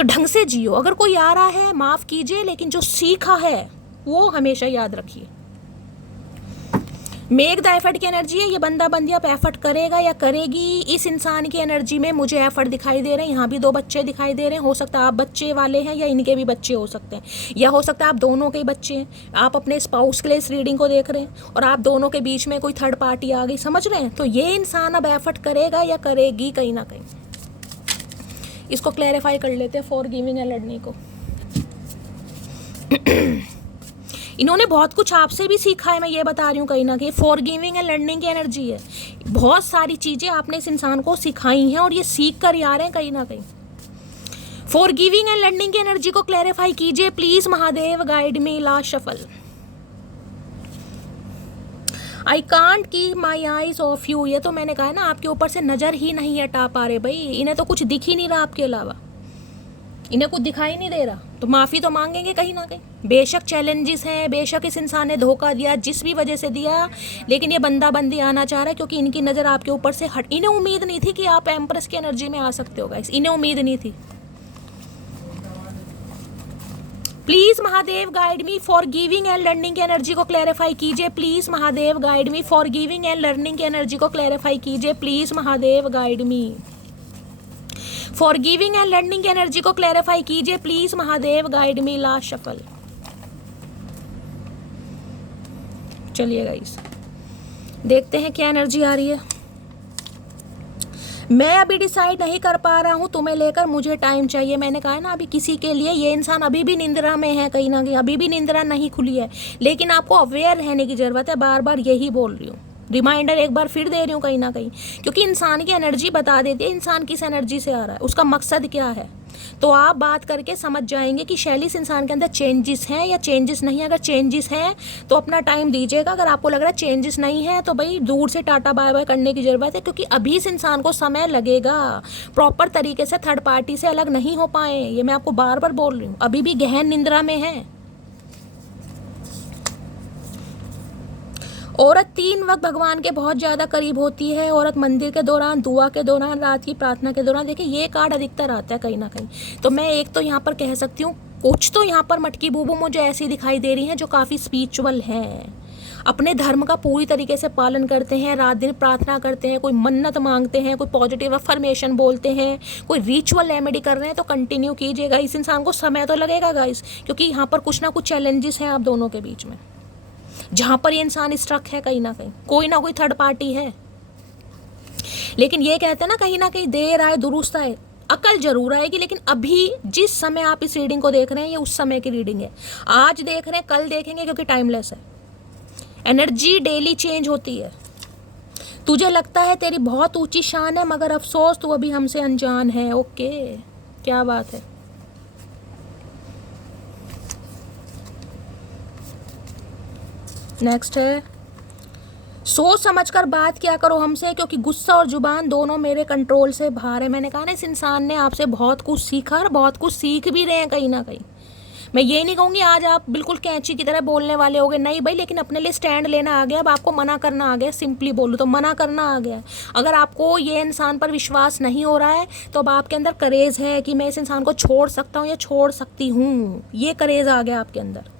तो ढंग से जियो। अगर कोई आ रहा है माफ़ कीजिए, लेकिन जो सीखा है वो हमेशा याद रखिए। मेक द एफर्ट की एनर्जी है, ये बंदा बंदी आप एफर्ट करेगा या करेगी। इस इंसान की एनर्जी में मुझे एफर्ट दिखाई दे रहे हैं। यहाँ भी 2 बच्चे दिखाई दे रहे हैं। हो सकता है आप बच्चे वाले हैं या इनके भी बच्चे हो सकते हैं, या हो सकता है आप दोनों के ही बच्चे हैं। आप अपने स्पाउस के लिए इस रीडिंग को देख रहे हैं और आप दोनों के बीच में कोई थर्ड पार्टी आ गई, समझ रहे हैं। तो ये इंसान अब एफर्ट करेगा या करेगी कहीं ना कहीं। इसको क्लैरिफाई कर लेते हैं फॉरगिविंग एंड लर्निंग को। इन्होंने बहुत कुछ आपसे भी सीखा है, मैं ये बता रही हूँ। कहीं ना कहीं फॉरगिविंग एंड लर्निंग की एनर्जी है। बहुत सारी चीज़ें आपने इस इंसान को सिखाई हैं और ये सीख कर ही आ रहे हैं कहीं ना कहीं। फॉरगिविंग एंड लर्निंग की एनर्जी को क्लैरिफाई कीजिए please Mahadev, guide me last shuffle. I can't keep my eyes of you, ये तो मैंने कहा है ना, आपके ऊपर से नज़र ही नहीं हटा पा रहे भाई। इन्हें तो कुछ दिख ही नहीं रहा आपके अलावा, इन्हें कुछ दिखाई नहीं दे रहा। तो माफ़ी तो मांगेंगे कहीं ना कहीं। बेशक चैलेंजेस हैं, बेशक इस इंसान ने धोखा दिया जिस भी वजह से दिया, लेकिन ये बंदा बंदी आना चाह रहा है क्योंकि इनकी नज़र आपके ऊपर से हट। इन्हें उम्मीद नहीं थी कि आप एम्प्रेस की एनर्जी में आ सकते हो गाइस, इन्हें उम्मीद नहीं थी। Please Mahadev guide me for giving and learning की एनर्जी को क्लैरिफाई कीजिए। Please Mahadev guide me for giving and learning की एनर्जी को क्लैरिफाई कीजिए। Please Mahadev guide me for giving and learning की एनर्जी को क्लैरिफाई कीजिए। Please Mahadev guide me last shuffle. चलिए गाइस देखते हैं क्या एनर्जी आ रही है। मैं अभी डिसाइड नहीं कर पा रहा हूँ तुम्हें लेकर, मुझे टाइम चाहिए। मैंने कहा है ना, अभी किसी के लिए ये इंसान अभी भी निंद्रा में है कहीं ना कहीं, अभी भी निंद्रा नहीं खुली है, लेकिन आपको अवेयर रहने की ज़रूरत है। बार बार यही बोल रही हूँ, रिमाइंडर एक बार फिर दे रही हूँ कहीं ना कहीं, क्योंकि इंसान की एनर्जी बता देती है इंसान किस एनर्जी से आ रहा है, उसका मकसद क्या है। तो आप बात करके समझ जाएंगे कि शैली इस इंसान के अंदर चेंजेस हैं या चेंजेस नहीं है। अगर चेंजेस हैं तो अपना टाइम दीजिएगा, अगर आपको लग रहा है चेंजेस नहीं है तो भाई दूर से टाटा बाय बाय करने की ज़रूरत है, क्योंकि अभी इस इंसान को समय लगेगा। प्रॉपर तरीके से थर्ड पार्टी से अलग नहीं हो पाए, ये मैं आपको बार बार बोल रही हूँ, अभी भी गहन निंद्रा में है। औरत 3 वक्त भगवान के बहुत ज़्यादा करीब होती है। औरत मंदिर के दौरान, दुआ के दौरान, रात की प्रार्थना के दौरान। देखिए ये कार्ड अधिकतर आता है कहीं ना कहीं। तो मैं एक तो यहाँ पर कह सकती हूँ, कुछ तो यहाँ पर मटकी बूबू मुझे ऐसी दिखाई दे रही हैं जो काफ़ी स्पिरिचुअल हैं, अपने धर्म का पूरी तरीके से पालन करते हैं, रात दिन प्रार्थना करते हैं, कोई मन्नत मांगते हैं, कोई पॉजिटिव अफर्मेशन बोलते हैं, कोई रिचुअल रेमेडी कर रहे हैं। तो कंटिन्यू कीजिएगा। इस इंसान को समय तो लगेगा गाइस, क्योंकि यहाँ पर कुछ ना कुछ चैलेंजेस हैं आप दोनों के बीच में, जहाँ पर ये इंसान स्ट्रक है कहीं ना कहीं, कोई ना कोई थर्ड पार्टी है। लेकिन ये कहते हैं ना, कहीं ना कहीं देर आए दुरुस्त आए, अकल जरूर आएगी। लेकिन अभी जिस समय आप इस रीडिंग को देख रहे हैं ये उस समय की रीडिंग है। आज देख रहे हैं, कल देखेंगे, क्योंकि टाइमलेस है। एनर्जी डेली चेंज होती है। तुझे लगता है तेरी बहुत ऊंची शान है, मगर अफसोस तू अभी हमसे अनजान है। ओके, क्या बात है। नेक्स्ट है, सोच समझकर बात किया करो हमसे, क्योंकि गुस्सा और जुबान दोनों मेरे कंट्रोल से बाहर है। मैंने कहा ना, इस इंसान ने आपसे बहुत कुछ सीखा और बहुत कुछ सीख भी रहे हैं कहीं ना कहीं। मैं ये नहीं कहूँगी आज आप बिल्कुल कैंची की तरह बोलने वाले होगे, नहीं भाई, लेकिन अपने लिए स्टैंड लेना आ गया। अब आपको मना करना आ गया, सिंपली बोलूँ तो मना करना आ गया। अगर आपको ये इंसान पर विश्वास नहीं हो रहा है तो अब आपके अंदर करेज है कि मैं इस इंसान को छोड़ सकता हूँ या छोड़ सकती हूँ, ये करेज आ गया आपके अंदर।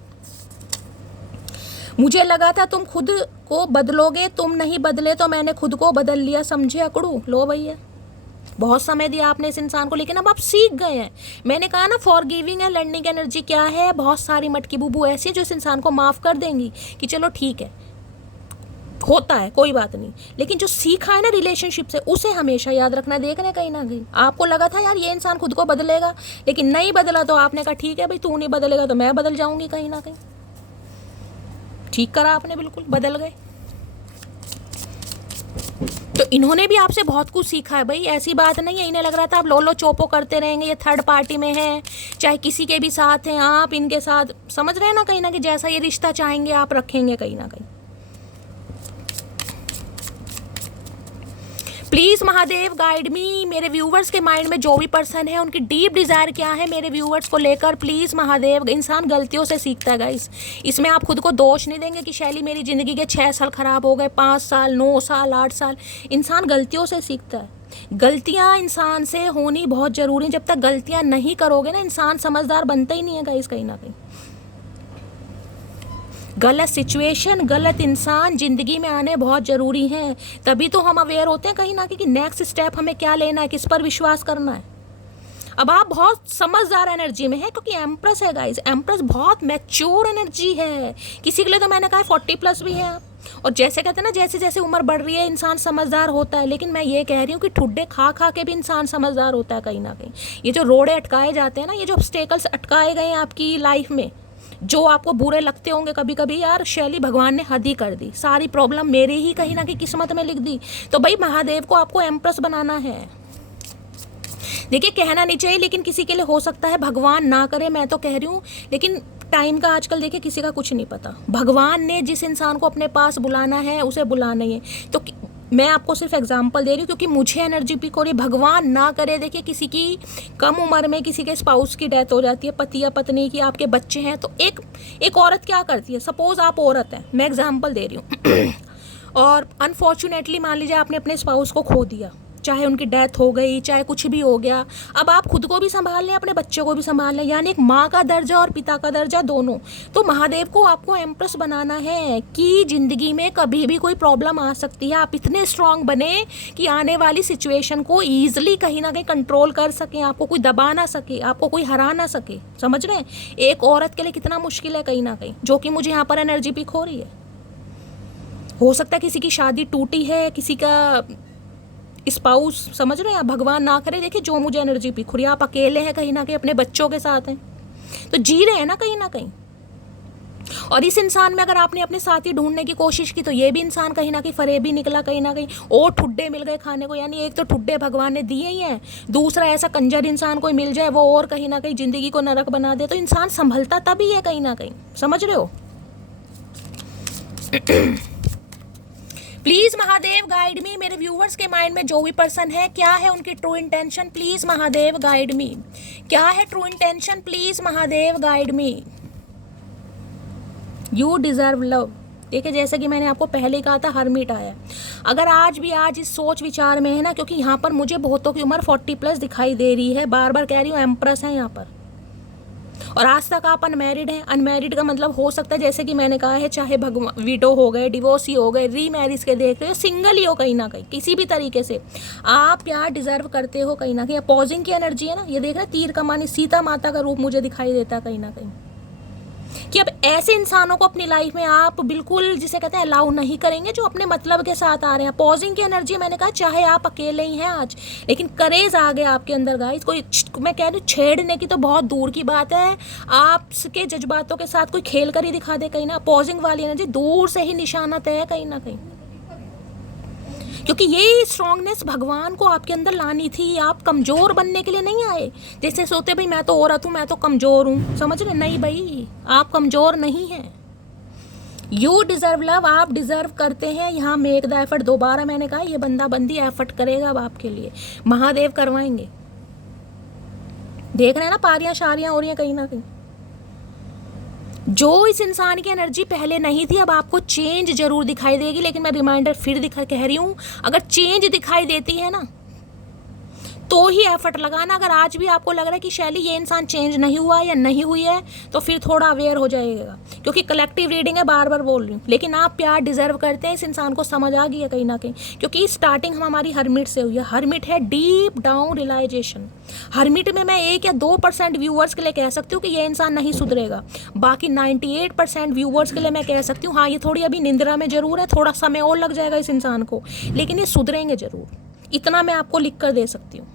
मुझे लगा था तुम खुद को बदलोगे, तुम नहीं बदले तो मैंने खुद को बदल लिया, समझे अकड़ू। लो भैया, बहुत समय दिया आपने इस इंसान को, लेकिन अब आप सीख गए हैं। मैंने कहा ना, फॉरगिविंग एंड लर्निंग एनर्जी क्या है। बहुत सारी मटकी बुबू ऐसी है जो इस इंसान को माफ़ कर देंगी कि चलो ठीक है, होता है, कोई बात नहीं। लेकिन जो सीखा है ना रिलेशनशिप से, उसे हमेशा याद रखना। देख रहे हैं कहीं ना कहीं आपको लगा था यार ये इंसान खुद को बदलेगा, लेकिन नहीं बदला, तो आपने कहा ठीक है भाई, तू नहीं बदलेगा तो मैं बदल जाऊंगी। कहीं ना कहीं ठीक करा आपने, बिल्कुल बदल गए। तो इन्होंने भी आपसे बहुत कुछ सीखा है भाई, ऐसी बात नहीं है। इन्हें लग रहा था आप लोलो चोपो करते रहेंगे, ये थर्ड पार्टी में है, चाहे किसी के भी साथ हैं आप, इनके साथ, समझ रहे हैं ना कहीं ना कहीं, जैसा ये रिश्ता चाहेंगे आप रखेंगे कहीं ना कहीं। प्लीज़ महादेव गाइड मी। मेरे व्यूवर्स के माइंड में जो भी पर्सन है उनकी डीप डिज़ायर क्या है मेरे व्यूवर्स को लेकर, प्लीज़ महादेव। इंसान गलतियों से सीखता है गाइस, इसमें आप खुद को दोष नहीं देंगे कि शैली मेरी ज़िंदगी के 6 साल ख़राब हो गए, 5 साल, 9 साल, 8 साल। इंसान गलतियों से सीखता है। गलतियां इंसान से होनी बहुत जरूरी है। जब तक गलतियां नहीं करोगे ना, इंसान समझदार बनता ही नहीं है गाइस। कहीं ना कहीं गलत सिचुएशन, गलत इंसान जिंदगी में आने बहुत ज़रूरी हैं, तभी तो हम अवेयर होते हैं कहीं ना कहीं कि नेक्स्ट स्टेप हमें क्या लेना है, किस पर विश्वास करना है। अब आप बहुत समझदार एनर्जी में है, क्योंकि एम्प्रेस है गाइस। एम्प्रेस बहुत मैच्योर एनर्जी है। किसी के लिए तो मैंने कहा 40+ भी है आप। और जैसे कहते हैं ना, जैसे जैसे उम्र बढ़ रही है इंसान समझदार होता है, लेकिन मैं ये कह रही हूँ कि ठुड्डे खा खा के भी इंसान समझदार होता है कहीं ना कहीं। ये जो रोड़े अटकाए जाते हैं ना, ये जो ऑब्स्टेकल्स अटकाए गए हैं आपकी लाइफ में, जो आपको बुरे लगते होंगे कभी कभी, यार शैली भगवान ने हद ही कर दी, सारी प्रॉब्लम मेरे ही कहीं ना कहीं किस्मत में लिख दी। तो भाई महादेव को आपको एम्प्रेस बनाना है। देखिए कहना नहीं चाहिए, लेकिन किसी के लिए हो सकता है, भगवान ना करे, मैं तो कह रही हूँ, लेकिन टाइम का आजकल देखिए किसी का कुछ नहीं पता। भगवान ने जिस इंसान को अपने पास बुलाना है उसे बुलाना ही है। तो मैं आपको सिर्फ एग्जांपल दे रही हूँ क्योंकि मुझे एनर्जी पिक हो रही। भगवान ना करे, देखिए किसी की कम उम्र में किसी के स्पाउस की डेथ हो जाती है, पति या पत्नी की, आपके बच्चे हैं, तो एक औरत क्या करती है, सपोज आप औरत हैं, मैं एग्जांपल दे रही हूँ और अनफॉर्चुनेटली मान लीजिए आपने अपने स्पाउस को खो दिया, चाहे उनकी डेथ हो गई, चाहे कुछ भी हो गया। अब आप खुद को भी संभाल लें, अपने बच्चे को भी संभाल लें, यानी एक माँ का दर्जा और पिता का दर्जा दोनों। तो महादेव को आपको एम्प्रेस बनाना है कि जिंदगी में कभी भी कोई प्रॉब्लम आ सकती है, आप इतने स्ट्रांग बने कि आने वाली सिचुएशन को ईजिली कहीं ना कहीं कंट्रोल कर सकें, आपको कोई दबा ना सके, आपको कोई हरा ना सके। समझ रहे हैं? एक औरत के लिए कितना मुश्किल है कहीं ना कहीं, जो कि मुझे यहाँ पर एनर्जी पिक हो रही है। हो सकता है किसी की शादी टूटी है, किसी का स्पाउस, समझ रहे हैं आप, भगवान ना करे। देखिए जो मुझे एनर्जी पिक हो रही है, आप अकेले हैं कहीं ना कहीं, अपने बच्चों के साथ हैं, तो जी रहे हैं ना कहीं ना कहीं। और इस इंसान में अगर आपने अपने साथी ढूंढने की कोशिश की तो ये भी इंसान कहीं ना कहीं फरेबी निकला कहीं ना कहीं, और ठुड्डे मिल गए खाने को। यानी एक तो ठुड्डे भगवान ने दिए ही हैं, दूसरा ऐसा कंजर इंसान कोई मिल जाए वो और कहीं ना कहीं जिंदगी को नरक बना दे, तो इंसान संभलता तभी है कहीं ना कहीं। समझ रहे हो? प्लीज महादेव गाइड मी। मेरे व्यूवर्स के माइंड में जो भी पर्सन है, क्या है उनकी true intention, please Mahadev guide मी। क्या है true intention, please Mahadev guide me. You deserve love. देखिए जैसे कि मैंने आपको पहले कहा था, हरमिट आया। अगर आज भी आज इस सोच विचार में है ना, क्योंकि यहाँ पर मुझे बहुतों की उम्र 40+ दिखाई दे रही है, बार बार कह रही हूँ, एम्प्रेस है यहाँ पर। और आज तक आप अनमैरिड हैं। अनमैरिड का मतलब हो सकता है, जैसे कि मैंने कहा है, चाहे भगवान विडो हो गए, डिवोर्सी हो गए, रीमैरिज के देख रहे हो, सिंगल ही हो कहीं ना कहीं, किसी भी तरीके से आप प्यार डिजर्व करते हो कहीं ना कहीं। अपोजिंग की एनर्जी है ना, ये देख रहे हैं, तीर कमानी सीता माता का रूप मुझे दिखाई देता है कहीं ना कहीं, कि अब ऐसे इंसानों को अपनी लाइफ में आप बिल्कुल, जिसे कहते हैं, अलाउ नहीं करेंगे जो अपने मतलब के साथ आ रहे हैं। पॉजिंग की एनर्जी, मैंने कहा चाहे आप अकेले ही हैं आज, लेकिन करेज आ गया आपके अंदर गाइस। कोई, मैं कह रही हूँ, छेड़ने की तो बहुत दूर की बात है, आपके जज्बातों के साथ कोई खेल कर ही दिखा दे कहीं ना। पॉजिंग वाली एनर्जी दूर से ही निशाना तय है कहीं ना कहीं, क्योंकि ये स्ट्रांगनेस भगवान को आपके अंदर लानी थी। आप कमजोर बनने के लिए नहीं आए, जैसे सोते भाई मैं तो औरत हूँ, मैं तो कमजोर हूँ, समझ रहे? नहीं भाई, आप कमजोर नहीं हैं। यू डिजर्व लव, आप डिजर्व करते हैं। यहाँ मेक द एफर्ट, दोबारा मैंने कहा, ये बंदा बंदी एफर्ट करेगा अब आपके लिए, महादेव करवाएंगे। देख रहे हैं ना, पारियां शारियां हो रही हैं कहीं ना कहीं। जो इस इंसान की एनर्जी पहले नहीं थी, अब आपको चेंज जरूर दिखाई देगी। लेकिन मैं रिमाइंडर फिर कह रही हूँ, अगर चेंज दिखाई देती है ना तो ही एफर्ट लगाना। अगर आज भी आपको लग रहा है कि शैली ये इंसान चेंज नहीं हुआ या नहीं हुई है, तो फिर थोड़ा अवेयर हो जाइएगा, क्योंकि कलेक्टिव रीडिंग है, बार बार बोल रही हूँ। लेकिन आप प्यार डिजर्व करते हैं, इस इंसान को समझ आ गई है कहीं ना कहीं, क्योंकि स्टार्टिंग हमारी हरमिट से हुई है। हरमिट है डीप डाउन रियलाइजेशन। हरमिट में मैं 1 या 2% व्यूअर्स के लिए कह सकती हूँ कि ये इंसान नहीं सुधरेगा, बाकी 98% व्यूअर्स के लिए मैं कह सकती हूँ हाँ, ये थोड़ी अभी निंद्रा में जरूर है, थोड़ा समय और लग जाएगा इस इंसान को, लेकिन ये सुधरेंगे जरूर, इतना मैं आपको लिख कर दे सकती हूँ।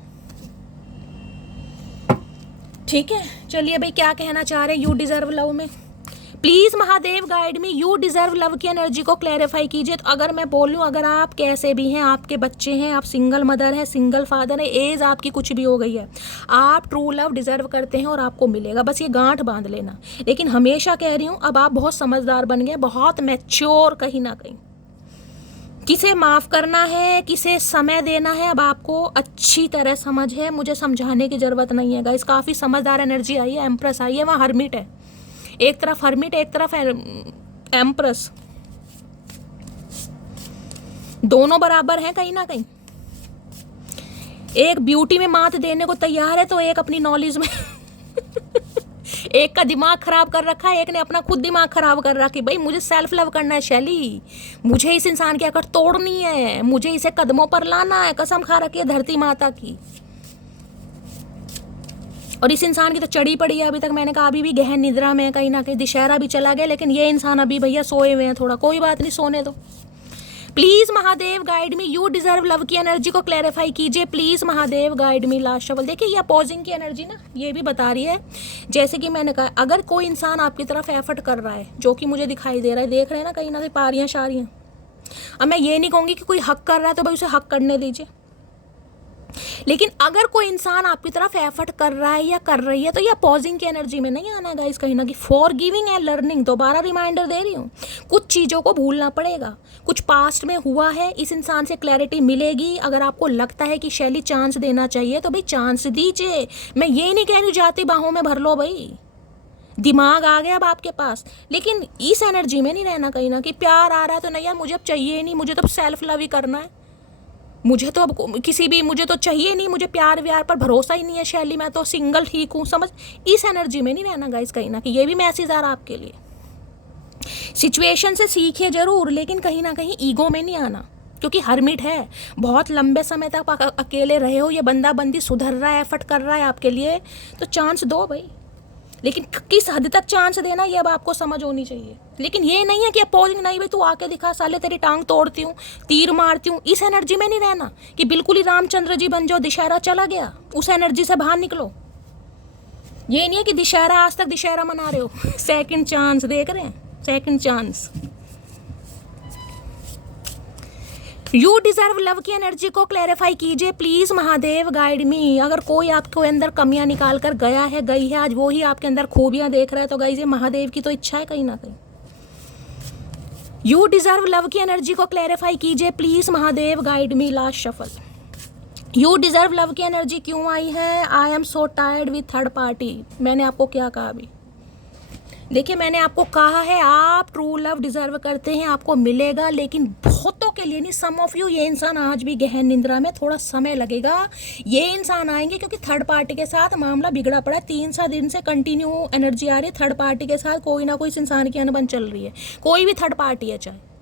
ठीक है, चलिए भाई, क्या कहना चाह रहे हैं यू डिजर्व लव में? Please Mahadev guide me. You deserve love की एनर्जी को क्लैरिफाई कीजिए। तो अगर मैं बोलूँ, अगर आप कैसे भी हैं, आपके बच्चे हैं, आप सिंगल मदर हैं, सिंगल फादर है, एज आपकी कुछ भी हो गई है, आप ट्रू लव डिजर्व करते हैं और आपको मिलेगा, बस ये गांठ बांध लेना। लेकिन हमेशा कह रही हूँ, अब आप बहुत समझदार बन गए, बहुत मैच्योर कहीं ना कहीं। किसे माफ़ करना है, किसे समय देना है, अब आपको अच्छी तरह समझ है, मुझे समझाने की ज़रूरत नहीं है गाइस। काफ़ी समझदार एनर्जी आई है, एम्प्रेस आई है, वहाँ हरमिट है, एक तरफ हरमिट, एक तरफ एम्प्रेस, दोनों बराबर हैं कहीं ना कहीं। एक ब्यूटी में मात देने को तैयार है तो एक अपनी नॉलेज में एक का दिमाग खराब कर रखा है, एक ने अपना खुद दिमाग खराब कर रखा है। भाई मुझे सेल्फ लव करना है शैली, मुझे इस इंसान की अकड़ तोड़नी है, मुझे इसे कदमों पर लाना है, कसम खा रखी है धरती माता की। और इस इंसान की तो चढ़ी पड़ी है अभी तक, मैंने कहा अभी भी गहन निद्रा में, कहीं ना कहीं दशहरा भी चला गया, लेकिन ये इंसान अभी भैया सोए हुए हैं थोड़ा। कोई बात नहीं, सोने दो। Please Mahadev guide me, you deserve love की एनर्जी को क्लैरिफाई कीजिए please Mahadev guide me. Last shuffle देखिए, ये अपोजिंग की एनर्जी ना ये भी बता रही है, जैसे कि मैंने कहा अगर कोई इंसान आपकी तरफ एफर्ट कर रहा है, जो कि मुझे दिखाई दे रहा है, देख रहे हैं ना कहीं ना कहीं पारियां शारियां। अब मैं ये नहीं कहूँगी कि कोई हक कर रहा है तो भाई उसे हक करने दीजिए, लेकिन अगर कोई इंसान आपकी तरफ एफर्ट कर रहा है या कर रही है तो ये अपोजिंग की एनर्जी में नहीं आना गाइस। कहीं ना कहीं फॉर गिविंग एंड लर्निंग, दोबारा रिमाइंडर दे रही हूँ, कुछ चीज़ों को भूलना पड़ेगा, कुछ पास्ट में हुआ है, इस इंसान से क्लैरिटी मिलेगी। अगर आपको लगता है कि शैली चांस देना चाहिए तो भाई चांस दीजिए। मैं ये नहीं कह रही जाती बाहों में भर लो भाई, दिमाग आ गया अब आपके पास, लेकिन इस एनर्जी में नहीं रहना। कहीं ना कहीं प्यार आ रहा है तो नहीं यार मुझे अब चाहिए नहीं, मुझे तो सेल्फ लव ही करना है, मुझे तो अब किसी भी मुझे तो चाहिए नहीं, मुझे प्यार व्यार पर भरोसा ही नहीं है शैली, मैं तो सिंगल ठीक हूँ, समझ। इस एनर्जी में नहीं रहना गाइस। कहीं ना कहीं ये भी मैसेज आ रहा आपके लिए, सिचुएशन से सीखिए जरूर, लेकिन कहीं ना कहीं ईगो में नहीं आना, क्योंकि हरमिट है, बहुत लंबे समय तक अकेले रहे हो, ये बंदा बंदी सुधर रहा है, एफर्ट कर रहा है आपके लिए, तो चांस दो भाई, लेकिन किस हद तक चांस देना ये अब आपको समझ होनी चाहिए। लेकिन ये नहीं है कि अपोजिंग नहीं भाई तू आके दिखा, साले तेरी टांग तोड़ती हूँ, तीर मारती हूँ, इस एनर्जी में नहीं रहना कि बिल्कुल ही रामचंद्र जी बन जाओ, दशहरा चला गया, उस एनर्जी से बाहर निकलो। ये नहीं है कि दशहरा आज तक दशहरा मना रहे हो, सेकंड चांस देख रहे हैं, second chance. You deserve love की एनर्जी को क्लैरिफाई कीजिए प्लीज महादेव गाइड मी। अगर कोई आपके अंदर कमियां निकाल कर गया है, गई है, आज वो ही आपके अंदर खूबियां देख रहा है, तो गाइस ये महादेव की तो इच्छा है कहीं ना कहीं। यू डिजर्व लव की एनर्जी को क्लैरिफाई कीजिए please Mahadev guide me. Last shuffle, you deserve love की एनर्जी क्यों आई है? I am so tired with third party. मैंने आपको क्या कहा अभी? देखिए मैंने आपको कहा है आप ट्रू लव डिजर्व करते हैं, आपको मिलेगा, लेकिन बहुतों के लिए नहीं, सम ऑफ यू, ये इंसान आज भी गहन निंद्रा में, थोड़ा समय लगेगा, ये इंसान आएंगे क्योंकि थर्ड पार्टी के साथ मामला बिगड़ा पड़ा है। 3 दिन से कंटिन्यू एनर्जी आ रही है, थर्ड पार्टी के साथ कोई ना कोई इस इंसान की अनबन चल रही है, कोई भी थर्ड पार्टी है चाहे।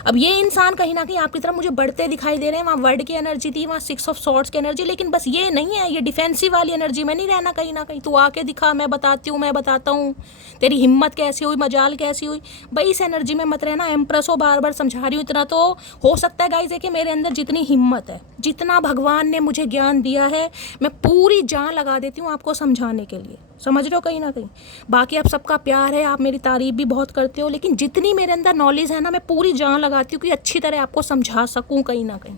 अब ये इंसान कहीं ना कहीं आपकी तरफ मुझे बढ़ते दिखाई दे रहे हैं, वहाँ वर्ड की एनर्जी थी, वहाँ 6 ऑफ सॉर्ड्स की एनर्जी, लेकिन बस ये नहीं है, ये डिफेंसिव वाली एनर्जी में नहीं रहना। कहीं ना कहीं तू आके दिखा, मैं बताती हूँ, मैं बताता हूँ, तेरी हिम्मत कैसी हुई, मजाल कैसी हुई, भाई इस एनर्जी में मत रहना। एम्प्रेस हो, बार बार समझा रही हूँ, इतना तो हो सकता है गाइस कि मेरे अंदर जितनी हिम्मत है, जितना भगवान ने मुझे ज्ञान दिया है, मैं पूरी जान लगा देती हूँ आपको समझाने के लिए, समझ रहे हो कहीं ना कहीं। बाकी आप सबका प्यार है, आप मेरी तारीफ भी बहुत करते हो, लेकिन जितनी मेरे अंदर नॉलेज है ना, मैं पूरी जान लगाती हूँ कि अच्छी तरह आपको समझा सकूँ कहीं ना कहीं।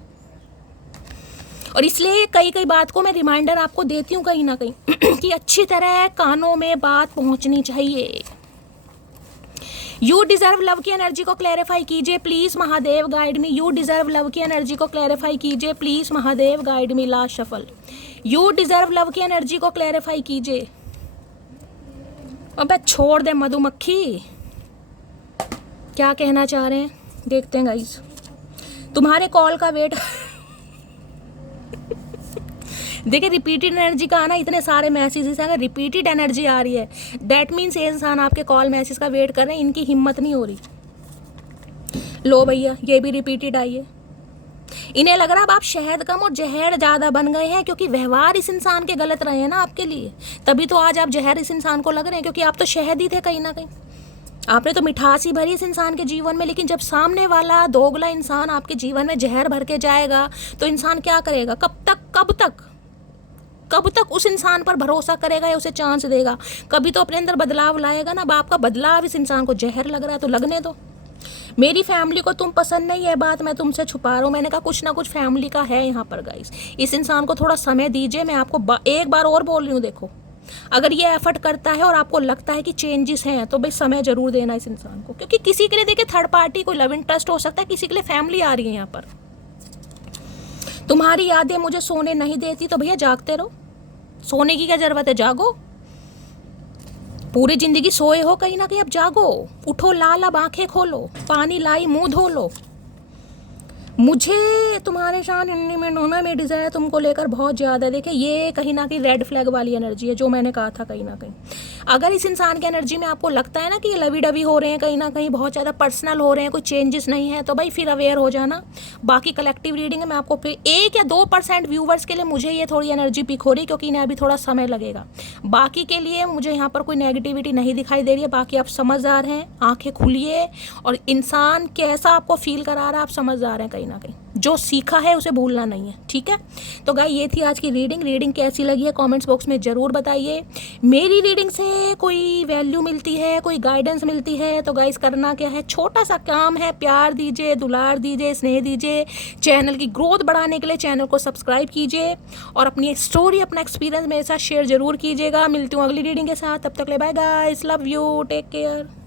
और इसलिए कई कई बात को मैं रिमाइंडर आपको देती हूँ कहीं ना कहीं कि अच्छी तरह कानों में बात पहुँचनी चाहिए। यू डिजर्व लव की एनर्जी को क्लैरिफाई कीजिए please Mahadev guide me. You deserve love की एनर्जी को क्लैरिफाई कीजिए please Mahadev guide me. Last shuffle, you deserve love की एनर्जी को क्लैरिफाई कीजिए। अबे छोड़ दे मधुमक्खी, क्या कहना चाह रहे हैं देखते हैं गाइस, तुम्हारे कॉल का वेट देखिए रिपीटेड एनर्जी का आना, इतने सारे मैसेजेस अगर रिपीटेड एनर्जी आ रही है दैट मीन्स ये इंसान आपके कॉल मैसेज का वेट कर रहे हैं, इनकी हिम्मत नहीं हो रही। लो भैया ये भी रिपीटेड आई है, इन्हें लग रहा है अब आप शहद कम और जहर ज़्यादा बन गए हैं, क्योंकि व्यवहार इस इंसान के गलत रहे हैं ना आपके लिए, तभी तो आज आप जहर इस इंसान को लग रहे हैं, क्योंकि आप तो शहद ही थे कहीं ना कहीं, आपने तो मिठास ही भरी इस इंसान के जीवन में। लेकिन जब सामने वाला दोगला इंसान आपके जीवन में जहर भर के जाएगा तो इंसान क्या करेगा? कब तक उस इंसान पर भरोसा करेगा या उसे चांस देगा? कभी तो अपने अंदर बदलाव लाएगा ना। अब आपका बदलाव इस इंसान को जहर लग रहा है तो लगने दो। मेरी फैमिली को तुम पसंद नहीं है, बात मैं तुमसे छुपा रहा हूँ, मैंने कहा कुछ ना कुछ फैमिली का है यहाँ पर गाइस। इस इंसान को थोड़ा समय दीजिए, मैं आपको एक बार और बोल रही हूँ, देखो अगर ये एफर्ट करता है और आपको लगता है कि चेंजेस हैं तो भाई समय जरूर देना इस इंसान को, क्योंकि किसी के लिए देखिए थर्ड पार्टी कोई लव इंटरेस्ट हो सकता है, किसी के लिए फैमिली आ रही है यहाँ पर। तुम्हारी यादें मुझे सोने नहीं देती तो भैया जागते रहो, सोने की क्या जरूरत है, जागो, पूरी जिंदगी सोए हो कहीं ना कहीं, अब जागो, उठो लाल, अब आंखें खोलो, पानी लाई मुंह धो लो, मुझे तुम्हारे साथ हिंदी में नोना में डिज़ायर तुमको लेकर बहुत ज़्यादा है। देखिए ये कहीं ना कहीं रेड फ्लैग वाली एनर्जी है, जो मैंने कहा था कहीं ना कहीं। अगर इस इंसान की एनर्जी में आपको लगता है ना कि ये लवी डवी हो रहे हैं, कहीं ना कहीं बहुत ज़्यादा पर्सनल हो रहे हैं, कोई चेंजेस नहीं है, तो भाई फिर अवेयर हो जाना। बाकी कलेक्टिव रीडिंग है, मैं आपको फिर 1 या 2% व्यूवर्स के लिए मुझे ये थोड़ी एनर्जी पिक हो रही है, क्योंकि इन्हें अभी थोड़ा समय लगेगा। बाकी के लिए मुझे यहाँ पर कोई नेगेटिविटी नहीं दिखाई दे रही है। बाकी आप समझदार हैं, आंखें खुलिए, और इंसान कैसा आपको फील करा रहा है आप समझदार हैं कहीं ना कहीं। जो सीखा है उसे भूलना नहीं है, ठीक है। तो गाइस ये थी आज की रीडिंग कैसी लगी है कमेंट्स बॉक्स में ज़रूर बताइए। मेरी रीडिंग से कोई वैल्यू मिलती है, कोई गाइडेंस मिलती है, तो गाइस करना क्या है, छोटा सा काम है, प्यार दीजिए, दुलार दीजिए, स्नेह दीजिए। चैनल की ग्रोथ बढ़ाने के लिए चैनल को सब्सक्राइब कीजिए, और अपनी स्टोरी, अपना एक्सपीरियंस मेरे साथ शेयर ज़रूर कीजिएगा। मिलती हूँ अगली रीडिंग के साथ, तब तक ले bye guys, love you, take care.